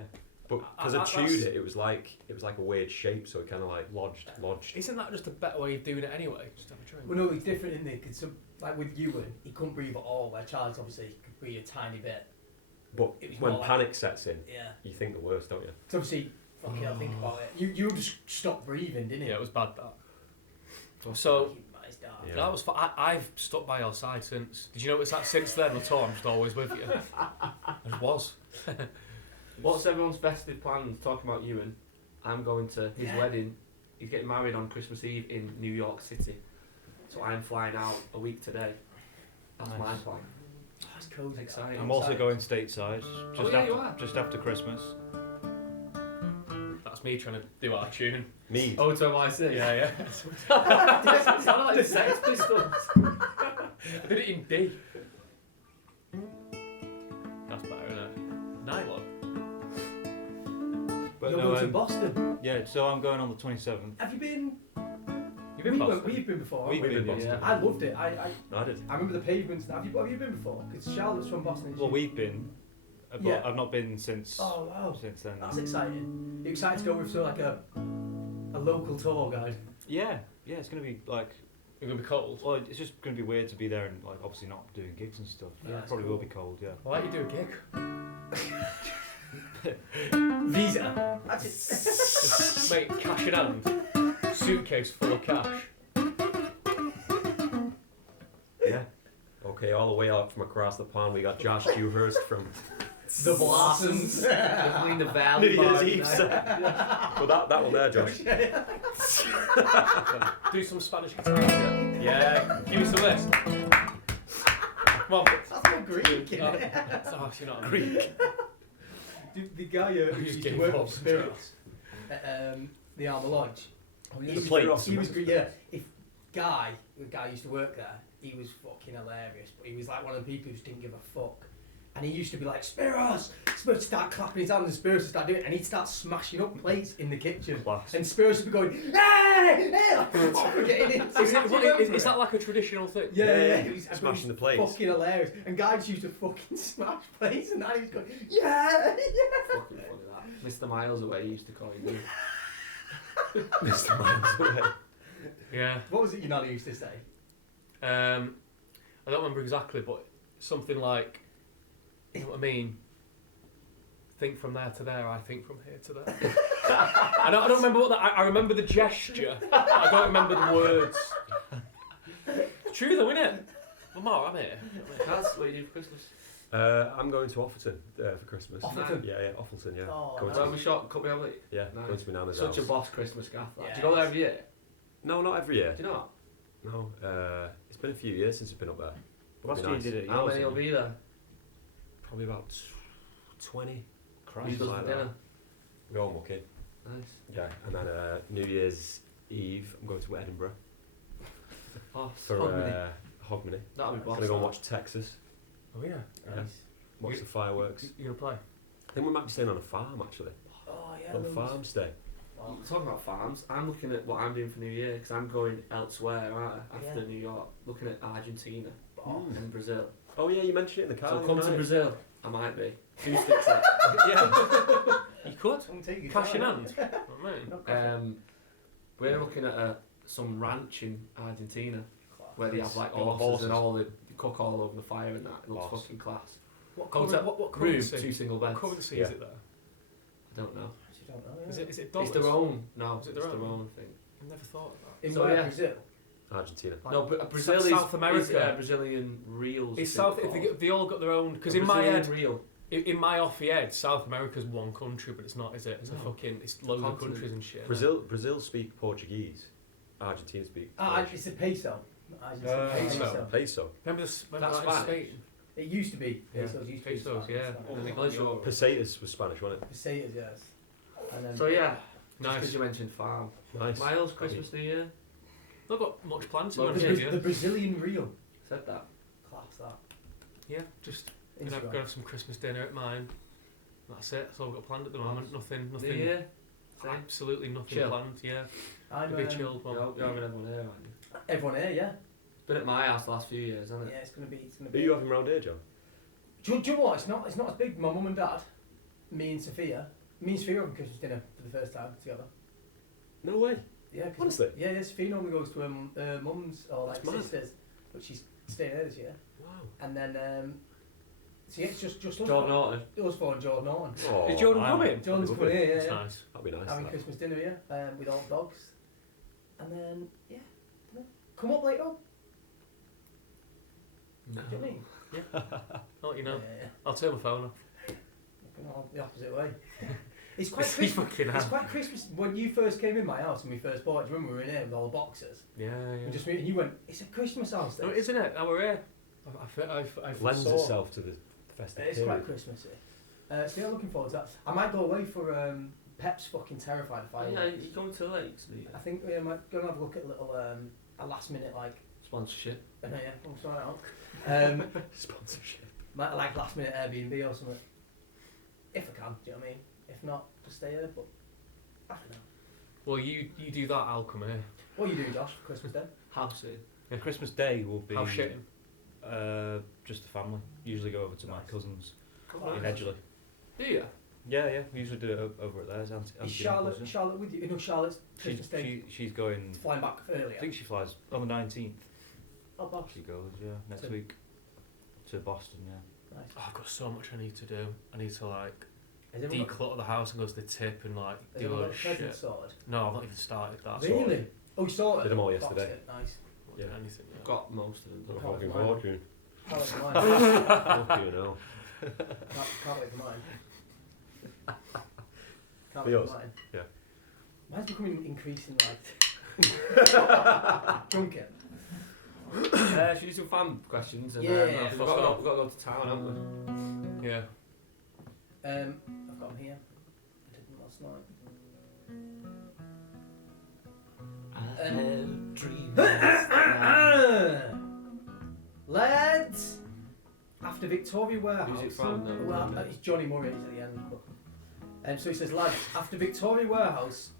But because I chewed it, it was like a weird shape, so it kind of like Lodged. Isn't that just a better way of doing it anyway? Just have a drink. Well, no, it's different, isn't it? Because like with Ewan, he couldn't breathe at all. Where Charles obviously could breathe a tiny bit. But It was when more like- panic sets in, Yeah. you think the worst, don't you? So obviously, fucking hell, think about it. You just stopped breathing, didn't you? Yeah, it was bad that. So It's dark. Yeah. that was. I've stuck by your side since. Did you notice that since then? At all, I'm just always with you. I just was. What's everyone's festive plans? Talking about Ewan, I'm going to his Yeah. wedding. He's getting married on Christmas Eve in New York City. So I'm flying out a week today. That's my Nice. plan. Oh, it's cozy. Exciting. I'm also going stateside just yeah, you are. after Christmas. That's me trying to do our tune. Me. Oh, to MIC? Yeah, yeah. It's not like the Sex Pistols. I did it in D. That's better, isn't it? Nylon. But You're no, going to Boston. yeah, so I'm going on the 27th. Have you been? You've been Boston. We've been before. We've haven't we? been, Boston. yeah. I loved it. I did. I remember the pavements. Have you been before? Because Charlotte's from Boston. isn't Well, she? we've been, but Yeah. I've not been since Oh wow. since then. That's exciting. You excited to go with like a local tour guide? Yeah, it's gonna be like You're gonna be cold. Well, it's just going to be weird to be there and like obviously not doing gigs and stuff. Yeah, that's Probably cool. will be cold. Yeah. I'll let you do a gig. Visa. That's it. Mate, cash in hand. Suitcase full of cash. Yeah. Okay, all the way out from across the pond, we got Josh Dewhurst from The Blossoms. Between the Valley New Year's Bar, Eve you know. set. Well, that one there, Josh. Do some Spanish guitar. Yeah. Yeah. Give me some of this. Come on. That's not Greek, isn't Oh, it? oh, you're not Greek. The guy who Who's used to getting work fucked? with Spirits at the Armour Lodge. The He was, playoffs. he was great, yeah. If the guy used to work there, he was fucking hilarious. But he was like one of the people who just didn't give a fuck. And he used to be like, Spiros! Spiros start clapping his hands and Spiros would start doing it. And he'd start smashing up plates in the kitchen. Class. And Spiros would be going, hey! Hey! Like, fucking getting into it. Is that like a traditional thing? Yeah. It was Smashing the plates. fucking hilarious. And guys used to fucking smash plates and he was going, yeah! Fucking funny that. Mr. Miles Away used to call you. Mr. Miles away. Yeah. What was it your nanny used to say? I don't remember exactly, but something like, you know what I mean? Think from there to there, I think from here to there. I don't remember what that. I remember the gesture. I don't remember the words. It's true though, isn't it? Lamar, I'm here. Kaz, what do you do for Christmas? I'm going to Offerton for Christmas. Offerton? Yeah, Offerton, yeah. Oh, Going When to, we shot Cubby Omelette. yeah, Nice. going to my nana's Such a house. boss Christmas gaff. That. Yeah. Do you go there every year? No, not every year. Do you not? No, it's been a few years since I've been up there. Last Be year nice. you did it. How many will be there? Probably about 20. Who Something does like the that. dinner? We all muck in. Nice. Yeah, and then New Year's Eve, I'm going to Edinburgh Oh, for Hogmanay. that'll be boss. Gonna go and that. watch Texas, Oh yeah. Yeah. watch the fireworks. You gonna play? I think we might be staying on a farm actually. Oh, yeah. On a those- farm stay. Wow. Talking about farms, I'm looking at what I'm doing for New Year because I'm going elsewhere after Yeah. New York. Looking at Argentina Oh. and Brazil. Oh yeah, you mentioned it in the car. So the come other to night. Brazil. I might be. 2 sticks out. Yeah. You could. I'm taking your Cash in time. hand. I mean. No coffee. We're looking at some ranch in Argentina Class. where they have like Got the horses and horses. all the they cook all over the fire and that. It looks Class. fucking class. What Hotel, what room, currency? 2 single beds. What currency Yeah. is it there? I don't know. Actually, don't know. Is yeah. it dollars? It's their own. No, Is it it's their their own? own thing. I never thought of that. In So, where? yeah. Brazil? Argentina. Like, No, but Brazil South is America. Brazilian reals. It's I think South. it's called. They all got their own. Because A in my Brazilian head, real. in my offy head, South America's one country, but it's not, is it? It's a No. fucking. It's loads of Continent. countries and shit. Brazil speak Portuguese. Argentina speak. Ah, Polish. it's a peso. Peso. Peso. Remember That's that in Spanish. Spain? It used to be. Yeah. Pesos used to be. Pesos, Spanish, yeah. so- And English or- Pesetas was Spanish, wasn't it? Pesetas, yes. And then So yeah, Nice. because you mentioned farm. Nice. Miles, Christmas, New Year. Not got much planned to Well, be the, honest yeah, with the you. Brazilian real. Said that. Class that. Yeah, just gonna Instagram. have some Christmas dinner at mine. That's it. That's all we've got planned at the moment. Nothing. New Year. Same. Absolutely nothing Chill. planned. Yeah, I'm, it'll be a chilled one. You're having everyone here, aren't you? Everyone here, yeah. Been at my house the last few years, hasn't Yeah, it? it's gonna be. It's gonna Who be. you having round here, John? Do you know what? It's not as big. My mum and dad, me and Sophia. Me and Sophia are having Christmas dinner for the first time together. No way. Yeah, 'cause- Honestly? Yeah, Sophia normally goes to her mum's or like That's mad. sisters, but she's staying there this year. Wow. And then, so yeah, it's just us Jordan Norton. Us four and Jordan Norton. Oh, Is Jordan I'm- coming? Jordan's lovely. coming here, That's yeah. nice. That'd be nice. Having that. Christmas dinner here with all the dogs. And then, yeah, come up later. No. Do you know what I mean? I'll let you know. Yeah. I'll turn my phone off. Looking all the opposite way. It's quite It's Christmas. fucking It's hell. quite Christmas. When you first came in my house and we first bought it, do you remember we were in here with all the boxes? Yeah, yeah. We just and you went, it's a Christmas house. No, This. isn't it? Now we're here. I Lends foresaw. itself to the festive It's period. quite Christmassy. So yeah, looking forward to that. I might go away for Pep's fucking terrified of Oh, yeah, fireworks. you're going to the lakes, mate. I think we might go and have a look at a little a last minute like. Sponsorship. Yeah, I'm sorry out. Sponsorship. Might like last minute Airbnb or something. If I can, do you know what I mean? If not, just stay here. But I don't know. Well, you do that, I'll come here. What are you doing, Josh, for Christmas Day? House in. Yeah, Christmas Day will be How shit. just the family. Usually go over to my Nice. cousins Come in on. Edgeley. Do you? Yeah. We usually do it over at theirs. Is Charlotte with you? You know, Charlotte's Christmas Day. She's going. Flying back earlier. I think she flies on the 19th. Oh, boss. She goes, next week to Boston. Yeah. Nice. Oh, I've got so much I need to do. I need to like Has everyone got- declutter the house and go to the tip and like has do everyone a got load of presents shit. sorted? No, I've not even started that. Really? Oh, you saw it? Did them all Boxed yesterday. it, Nice. Yeah. Anything. I've got most of them. What a Can't fucking wait for mine. fortune. Can't wait for mine. Fucking hell. Can't wait for mine. Can't For wait yours? for mine. Yeah. Mine's becoming increasing like junket. Should we do some fan questions? And Yeah. we've got to go to town, haven't we? Yeah. I've got them here. I did them last night. Lads! After Victoria Warehouse. Who's it from? No, Well, no. it's Johnny Murray at the end. But, so he says, lads, after Victoria Warehouse,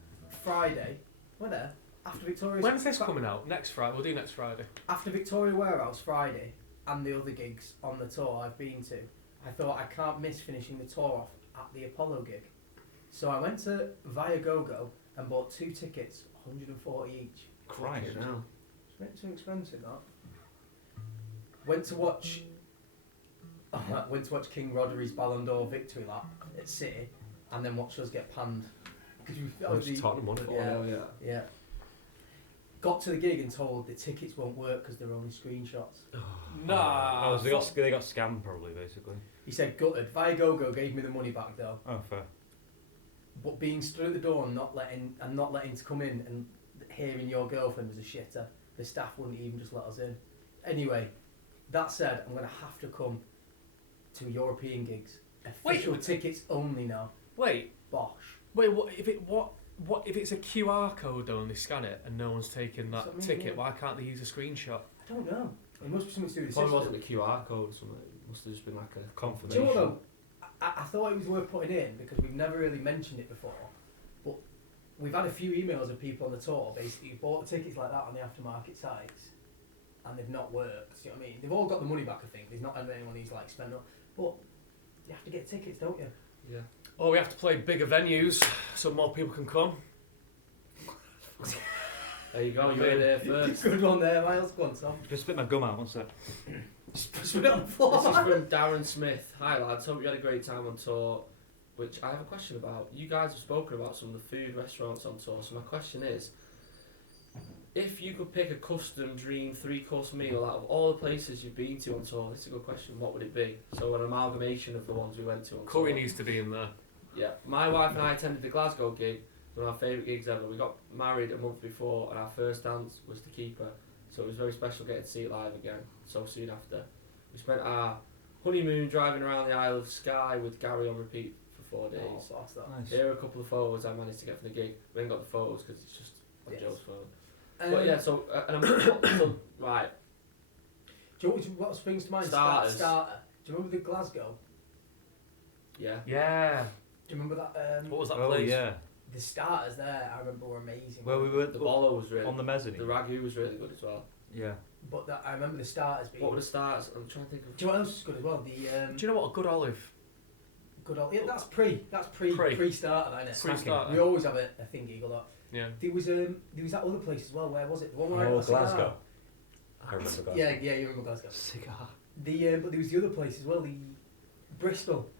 Friday. We're there. After Victoria. When's this coming out? Next Friday. We'll do next Friday. After Victoria Warehouse Friday and the other gigs on the tour I've been to, I thought I can't miss finishing the tour off at the Apollo gig. So I went to Viagogo and bought 2 tickets, 140 each. Christ. Fucking hell. It's a bit too expensive, that. Went to watch King Roderick's Ballon d'Or victory lap at City, and then watched us get panned. Because Tottenham won it. Yeah. Yeah. Got to the gig and told the tickets won't work because they're only screenshots. Nah. Oh, so they got scammed probably, basically. He said gutted. Viagogo gave me the money back though. Oh, fair. But being stood at the door and not letting to come in and hearing your girlfriend was a shitter. The staff wouldn't even just let us in. Anyway, that said, I'm gonna have to come to European gigs. Official tickets only now. Wait. Bosh. What if it's a QR code though and they scan it and no one's taken that That's what I mean, ticket? yeah. Why can't they use a screenshot? I don't know. It must be something to do with the Probably system. wasn't a QR code or something. It must have just been like a Do confirmation. you know what though? I thought it was worth putting in because we've never really mentioned it before. But we've had a few emails of people on the tour basically who bought tickets like that on the aftermarket sites and they've not worked. You know what I mean? They've all got the money back, I think. There's not anyone who's like spend up. But you have to get tickets, don't you? Yeah. Oh, we have to play bigger venues so more people can come. There you go. You made it first. Good one there, Miles. Go on, Tom. Just spit my gum out, one sec. Just spit it on the floor. This is from Darren Smith. Hi lads, hope you had a great time on tour. Which I have a question about. You guys have spoken about some of the food restaurants on tour, so my question is, if you could pick a custom dream 3-course meal out of all the places you've been to on tour, this is a good question, what would it be? So an amalgamation of the ones we went to on Curry tour. needs to be in there. Yeah, my wife and I attended the Glasgow gig. One of our favourite gigs ever. We got married a month before and our first dance was to keep her. So it was very special getting to see it live again so soon after. We spent our honeymoon driving around the Isle of Skye with Gary on repeat for 4 days. Oh, what's that? Nice. Here are a couple of photos I managed to get from the gig. We ain't got the photos because it's just on Yes. Joe's phone. But yeah, so, right. Do you know what springs to mind? Starters. Starter. Do you remember the Glasgow? Yeah. Yeah. Do you remember that? What was that Oh, place? yeah. The starters there, I remember, were amazing. Well, we were The bolo was really on the The mezzanine. ragu was really good as well. Yeah. But I remember the starters being. What were the starts? I'm trying to think of. Do you know what else was good as well? The Do you know what a good olive? good old. Yeah, that's pre starter, isn't it? Pre-starter. We always have a thingy got that. Yeah. There was that other place as well. Where was it? The one where I Oh, got a cigar. Glasgow. I remember Glasgow. Yeah, you remember Glasgow. Cigar. But there was the other place as well. The Bristol.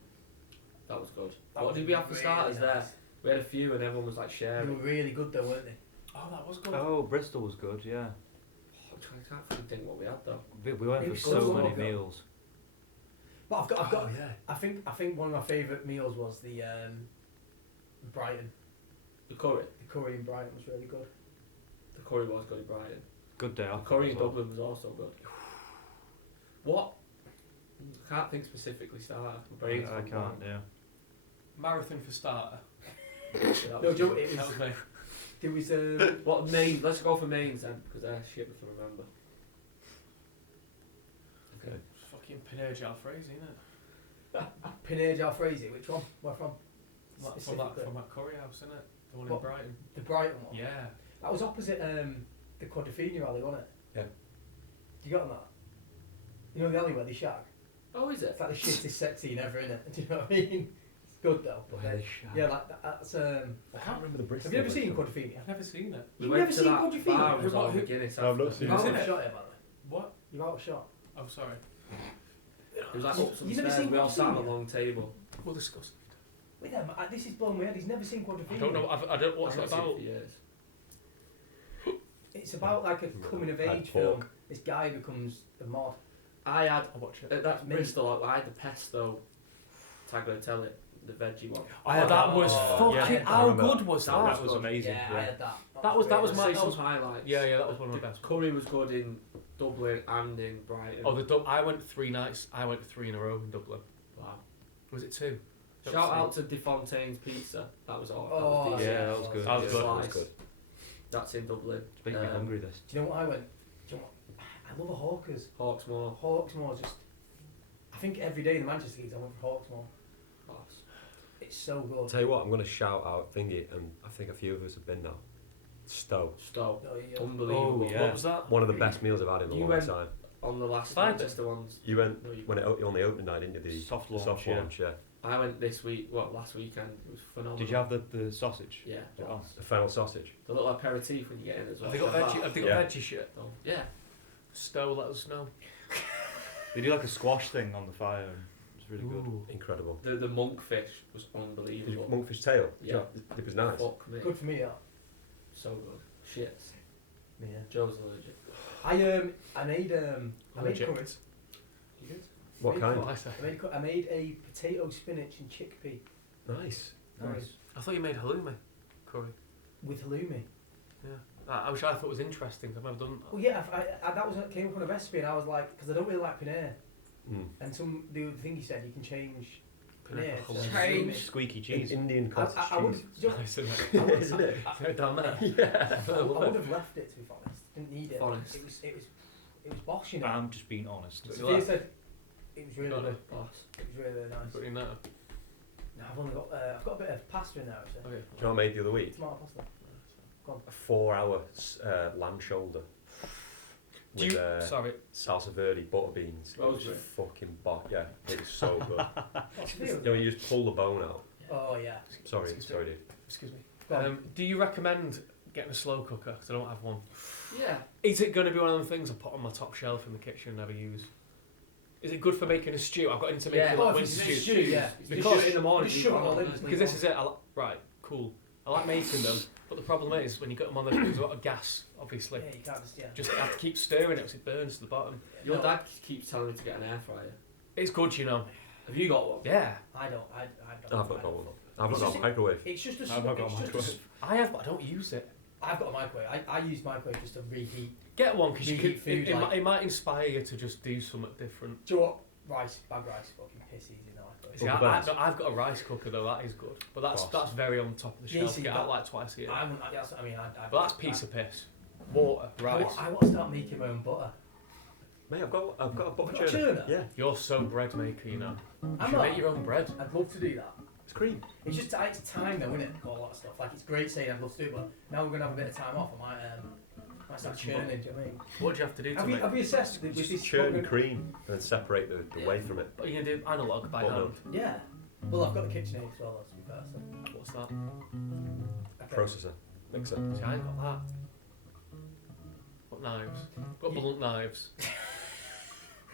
That was good. That What was did we have for really starters there? nice. We had a few and everyone was like They sharing. were really good though, weren't they? Oh, that was good. Oh, Bristol was good, yeah. I can't fucking think what we had though. We went Maybe for so many Glasgow. meals. But I've got. yeah. I think one of my favourite meals was the Brighton. The curry. The curry in Brighton was really good. The curry was good in Brighton. Good day The off. curry in as well. Dublin was also good. What? I can't think specifically starter. My brain's I gone can't, blank. yeah. Marathon for starter. Yeah, that No, was Joe, good. it That was. was me. There was What main? Let's go for mains then, because they're shit we can remember. Okay. Fucking Pinay Jalfrezi, innit? Pinay Jalfrezi. Which one? Where from? From that curry house, innit? The one What? in Brighton. The Brighton one. Yeah. That was opposite the Quadrophenia alley, wasn't it? Yeah. You got on that? You know the alley where they shag? Oh, is it? It's like the shittest sex scene ever, innit? Do you know what I mean? good though. But Where then, they shine. yeah, like that's I can't remember the Bristol. Have you ever seen one. Quadrophenia? I've never seen it. We You've went never to seen that Quadrophenia? bar and was Who- on who- Guinness No, I've after. not seen You're it. out Isn't of it? shot here, by the way. What? You're out of shot. I'm sorry. It was like You- up some you've never stairs, seen we all sat at a Quadrophenia? long table. We'll discuss. Wait there, this is blowing my head. He's never seen Quadrophenia. I don't know. I don't. What's I've it not seen about? for years. It's about like a coming of Had age pork. film. This guy becomes a mod. I had, I'll watch it. that's Mint. Bristol, I had the pesto tagliatelle, the veggie one. Oh, that was Oh, fucking. yeah. How good was That that? That was amazing. Yeah, I had that. That was great. my- Say that some was- highlights. Yeah, that was one of my The best. curry was good in Dublin and in Brighton. Oh, I went 3 nights. I went 3 in a row in Dublin. Wow. Was it 2? Shout out to DeFontaine's Pizza. That was all. Oh, that was decent. Yeah, that was good. That was Yeah, good. slice. That was good. That's in Dublin. It's making me hungry. This. Do you know what I went? Do you know what? I love a Hawkers. Hawksmoor. Hawksmoor just. I think every day in the Manchester Leagues I went for Hawksmoor. Class. It's so I'll good. tell you what, I'm going to shout out Thingy, and I think a few of us have been now. Stowe. Stoke. Oh, yeah. Unbelievable. Oh, yeah. What was that? One of the best meals I've had in a You long went- time. On the last Find it. Manchester ones. You went No, you when it on the opening night, didn't you? The Soft the launch, soft yeah. launch, yeah. I went this week, last weekend. It was phenomenal. Did you have the sausage? Yeah. Oh. The fennel sausage. The little aperitif when you get in as well. Have they got veggie? Have they got Yeah. veggie shit? Oh, yeah. Stowe, let us know. They do like a squash thing on the fire. And it's really good. Ooh. Incredible. The monkfish was Did you unbelievable. monkfish tail? Yeah. It was nice. Fuck me. Good for me, that. So good. Shit. Yeah. Joe's allergic. I made Allergic. curry. You good? What Really kind? What I say? I made a potato, spinach, and chickpea Nice. Nice. I thought you made halloumi curry. with halloumi. Which I thought was interesting. I've never done that. Well, yeah, that was came up on a recipe, and I was like, because I don't really like paneer, Mm. and the other thing he said you can change paneer. Paneer for to halloumi. halloumi. Squeaky cheese. Indian cottage I would, cheese. do you know, Nice, isn't it? I would- Isn't it? Is it down there? Yeah. I I love would it. have left it, to be honest. Didn't need it. Forest. It was bosh, you know. I'm just being honest. You Sophia like- said it was really Got good. it. Boss. It was really, really nice. Put it in there. No, I've got a bit of pasta in there, actually. Okay. Do you know what I made the other week? Tomato pasta. A 4-hour lamb shoulder. Do With you? Sorry. salsa verde, butter beans. It was Rosemary. fucking yeah, it was so good. What's the deal? You know, you just pull the bone out. Oh, yeah. Sorry, Excuse me. sorry, dude. Excuse me. Go on. Do you recommend getting a slow cooker? Because I don't have one. Yeah. Is it going to be one of them things I put on my top shelf in the kitchen and never use? Is it good for making a stew? I've got into making Oh, like if winter it's stew. a stew, yeah. You Because- do it in the morning. Just you shove it put all on in. there. Because this is it. Right, cool. I like making them, but the problem is when you get them on there's a lot of gas, obviously. Yeah, you can't just, yeah. Just have to keep stirring it because it burns to the bottom. Your No, dad keeps telling me to get an air fryer. It's good, you know. Have you got one? Yeah, I don't. I I've don't. not got one. I've It's not got just- a microwave. It's just a. I've not got a it's just microwave. I have, but I don't use it. I've got a microwave. I use microwave just to reheat. Get one because you Reheat could. food, It might inspire you to just do something different. Do you know what? Bag rice, fucking piss easy in the microwave. See, I've got a rice cooker though. That is good, but that's Boss. very on top of the Yeah, shelf. see, Get that- out like twice a year. I But that's piece of piss. Water, rice. I want to start making my own butter. Mate, I've got a butter You've got a churner. churner? Yeah, You're so bread maker, you know. You I'm should not. make your own bread. I'd love to do that. it's cream. It's just it's time though, isn't it? Got a lot of stuff. Like it's great saying I'd love to do it, but now we're gonna have a bit of time off. I might start churning. Do you know what I mean? What do you have to do to make? Have you assessed with Just this churn cooking- cream and then separate the whey from it. What are you gonna do? Analog by Well hand. Yeah. Well, I've got the KitchenAid as well. To be fair, so. What's that? Okay. Processor, mixer. See, I ain't got that. What knives? Got blunt knives.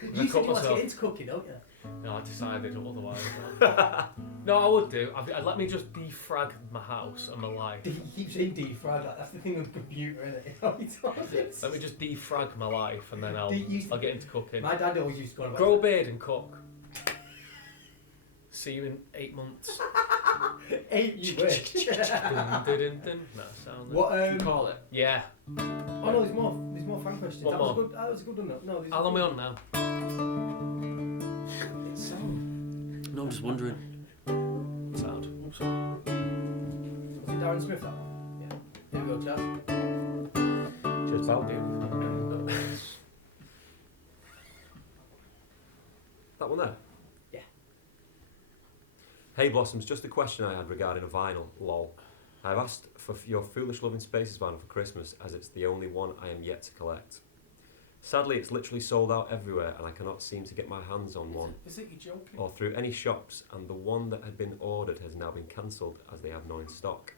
You I said cut you want to myself. get into cooking, don't you? No, I decided otherwise. No, I would do. Let me just defrag my house and my life. You keep saying defrag. That's the thing with the computer, isn't it? Let me just defrag my life and then I'll get into cooking. My dad always used to go on about Grow a beard and cook. See you in 8 months. 8 you wish. Dun, dun, dun, dun. No, sound. What? What do you call it? Yeah. Oh no, there's more. There's more fan questions. One That more. was good. That was a good one. No, there's How long are we on now? It's sound. No, I'm just wondering. Sound. Was it Darren Smith that one? Yeah. There we go, Chad. Cheers, pal. That one there? Yeah. Hey Blossoms, just a question I had regarding a vinyl, lol. I've asked for your Foolish Loving Spaces vinyl for Christmas as it's the only one I am yet to collect. Sadly, it's literally sold out everywhere and I cannot seem to get my hands on one Is it you joking? or through any shops, and the one that had been ordered has now been cancelled as they have no in stock.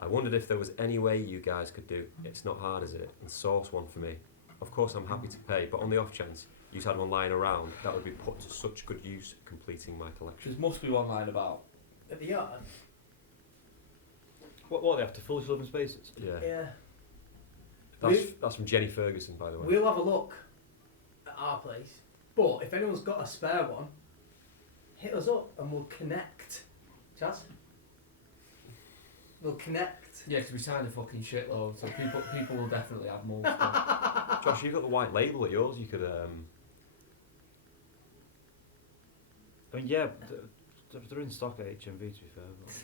I wondered if there was any way you guys could do, it's not hard is it, and source one for me. Of course I'm happy to pay, but on the off chance you had one lying around, that would be put to such good use completing my collection. There must be one lying about. At the yard? What they have to fully living spaces? Yeah. Yeah. That's from Jenny Ferguson, by the way. We'll have a look at our place, but if anyone's got a spare one, hit us up and we'll connect. Chaz? We'll connect. Yeah, because we signed a fucking shitload, so people will definitely have more stuff. Josh, you've got the white label at yours. You could. I mean, yeah, they're in stock at HMV, to be fair. But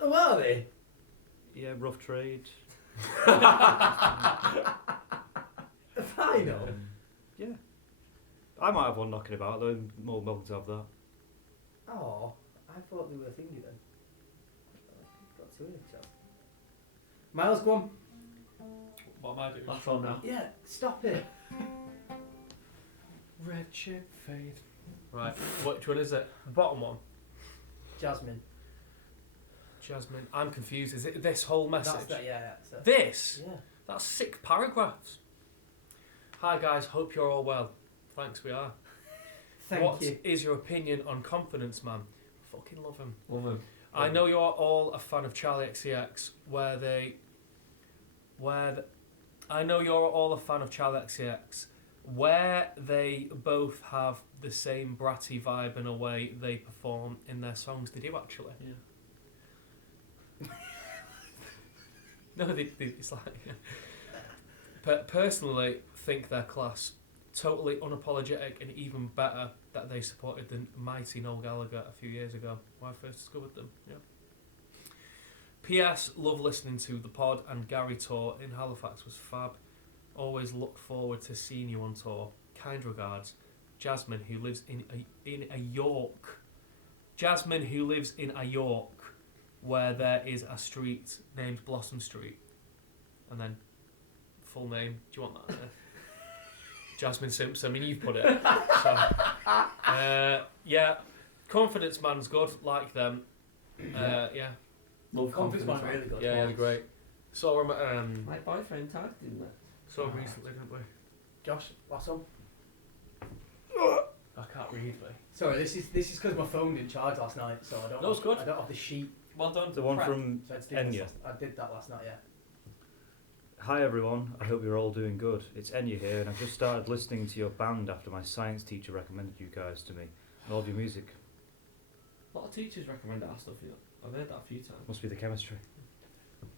Oh, are they? yeah, rough trade. Final. Yeah. I might have one knocking about, though. I'm more than welcome to have that. Oh, I thought they were thingy then. Got two in it, Chaz. Miles, go on. What am I doing? That's on now. Yeah, stop it. Red chip faith. Right, which one is it? The bottom one. Jasmine. Jasmine. I'm confused. Is it this whole message? That's that, yeah. That's it. This? Yeah. That's 6 paragraphs. Hi guys, hope you're all well. Thanks, we are. Thank What you. is your opinion on Confidence Man? Fucking love him. Love him. I know you're all a fan of Charlie XCX, I know you're all a fan of Charlie XCX, where they both have the same bratty vibe in a way they perform in their songs. They do actually. Yeah. No, it's like personally think they're class. Totally unapologetic, and even better that they supported the mighty Noel Gallagher a few years ago when I first discovered them. Yeah. P.S. Love listening to the pod, and Gary tour in Halifax was fab. Always look forward to seeing you on tour. Kind regards, Jasmine, who lives in a York. Jasmine, who lives in a York, where there is a street named Blossom Street, and then full name. Do you want that? Jasmine Simpson. I mean, you've put it. So, yeah, Confidence Man's good. Like them. Yeah. Love Confidence Confidence Man really good. Yeah, they're great. Saw him My boyfriend tagged, didn't it? saw him recently, didn't we? Josh, what's up? I can't read, mate. Sorry, this is because my phone didn't charge last night, so I don't. That was good. I don't have the sheet. Well done. The one Prep. from So I just did this Enya. I did that last night. Yeah. Hi everyone, I hope you're all doing good. It's Enya here, and I've just started listening to your band after my science teacher recommended you guys to me. And all of your music. A lot of teachers recommend our stuff. You know. I've heard that a few times. Must be the chemistry.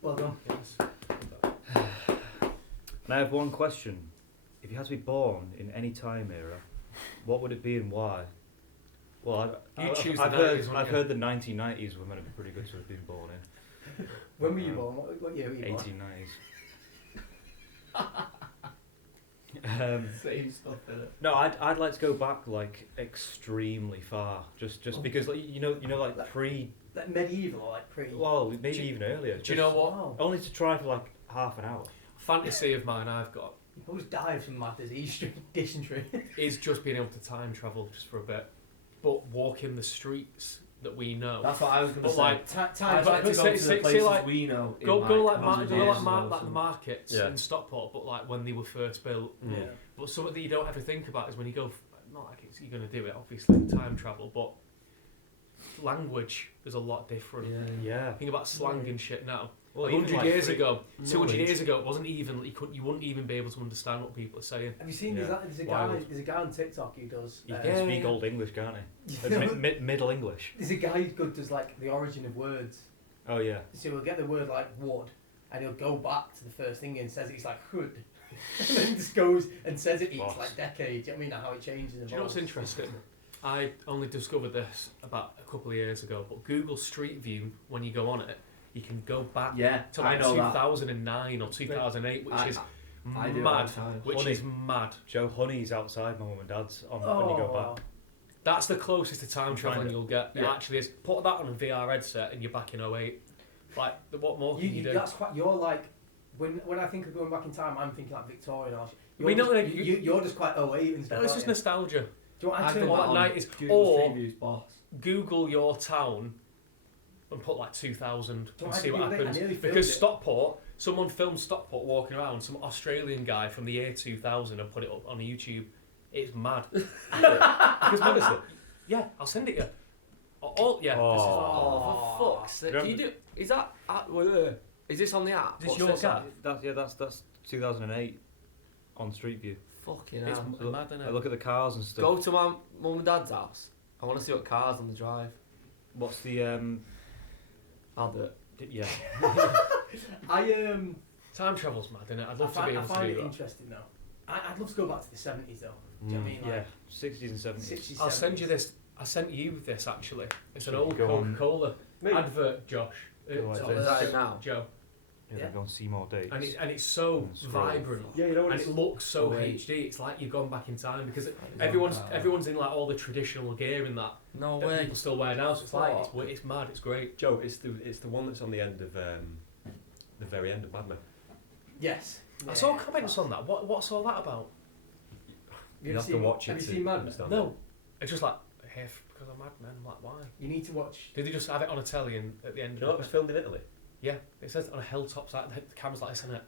Well done. Yes. And I have one question. If you had to be born in any time era, what would it be and why? Well, You'd choose I've the 90s, heard, wouldn't I've you? heard the 1990s were meant to be pretty good to have been born in. When were you born? What year were you born? 1890s. Same stuff, innit? No, I'd like to go back like extremely far, just because like you know like pre, Like medieval or like pre? well maybe even earlier. Do you know what Wow. Only to try for like half an hour. fantasy of mine I've got You always die from mad disease, dysentery. is just being able to time travel just for a bit, but walking the streets that we know. That's what I was going to But say. like, Time. I'd like to but go say- to say- the places like, we know. go like hundred go years like, ago like or the something. markets Yeah. in Stockport, but like when they were first built. Mm. Yeah. But something that you don't ever think about is when you go. Not like you're going to do it, obviously, time travel, but language is a lot different. Yeah. Think about slang and shit now. Well, 100 even, like, years ago, 200 knowledge. years ago, it wasn't even. You wouldn't even be able to understand what people are saying. Have you seen Yeah. there's a Wild. guy on TikTok who does. He uh, can Yeah, speak yeah. Old English, can't he? you know, Middle English. there's a guy who does like the origin of words. Oh yeah. So he'll get the word like wood, and he'll go back to the first thing and says it's like hood, and then just goes and says it eats Boss. like decades. Do you know what I mean? How it changes. And Do you know what's evolves. interesting? I only discovered this about a couple of years ago, but Google Street View, when you go on it, you can go back Yeah, to I like know that. 2009 or 2008, which is I do it all mad. the time. Which Funny. is mad. Joe Honey's outside my mum and dad's on when you go wow. back. That's the closest to time Find traveling it. you'll get. It Yeah. actually is. Put that on a VR headset and you're back in 08. Like, what more can you do? That's quite. You're like when I think of going back in time, I'm thinking like Victorian. Or We know that you're just quite 08 and stuff. It's aren't just you? nostalgia. Do you want I to think turn All that that on night is Google or Street View's boss. Google your town and put like 2000 Do and I see what do that? I happens. nearly filmed Because it. Stockport, someone filmed Stockport walking around, some Australian guy from the year 2000 and put it up on YouTube. It's mad. Because honestly, yeah, I'll send it you. Yeah. Oh, for fuck's sake. Remember- Can you do? Is that? Is this on the app? Is this What's your this cat? on? That's 2008 on Street View. Fucking It's hell. mad, isn't I it? look at the cars and stuff. Go to my mum and dad's house. I want to see what cars on the drive. What's the I'll do it. yeah? I Time travel's mad, isn't it? I'd love to be I able to find do it that. interesting though. I'd love to go back to the 70s though. Do you know what I mean? Yeah, Like, 60s and 70s. 60s, I'll send 70s. you this. I sent you this actually. It's an Should old we go on- Coca-Cola Me? advert, Josh. Oh, I It's see. on Is that it now? Joe. Yeah, Yeah. they're going Seymour dates. And it's so And scroll. vibrant. Yeah, you know what And it's. it looks so Oh, wait. HD. It's like you've gone back in time because everyone's in like all the traditional gear and that No that way. people still wear now. So it's like it's mad. It's great. Joe, it's the one that's on the end of the very end of Mad Men. Yes. I saw comments on that. What's all that about? You have to watch it Have you to seen Mad Men? understand No, it's just like hey, because I'm Mad Men. I'm like, why? You need to watch. Did they just have it on a telly and at the end? You know, it was filmed in Italy. Yeah, it says on a hilltop side. The camera's like this, isn't it?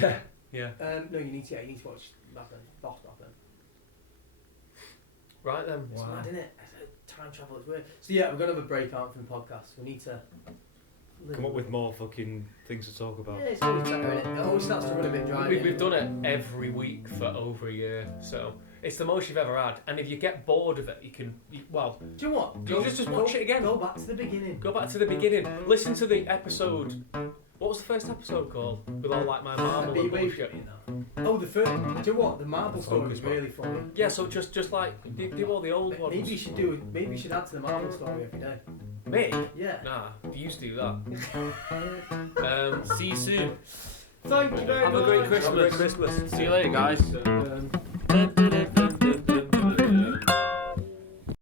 Yeah. Yeah. No, you need to watch Mad Men. Boss Mad Men. Right then. It's mad, isn't it? Time travel is weird. So yeah, we're gonna have a break out from the podcast. We need to Come up with more fucking things to talk about. Yeah, it's always better, isn't it? It always starts to run a bit dry. We've done it every week for over a year, so it's the most you've ever had. And if you get bored of it, you can. Do you know what? You just watch it again. Go back to the beginning. Go back to the beginning. Listen to the episode. What was the first episode called? With all like my marble and bullshit. Oh, the first. Do you know what? The marble story was Focus, man. really funny. Yeah, so just like do all the old ones. Maybe you should do. Maybe you should add to the marble story every day. Me? Yeah. Nah, you used to do that. See you soon. Thank you very Have a much. great Have a great Christmas. See you later, guys.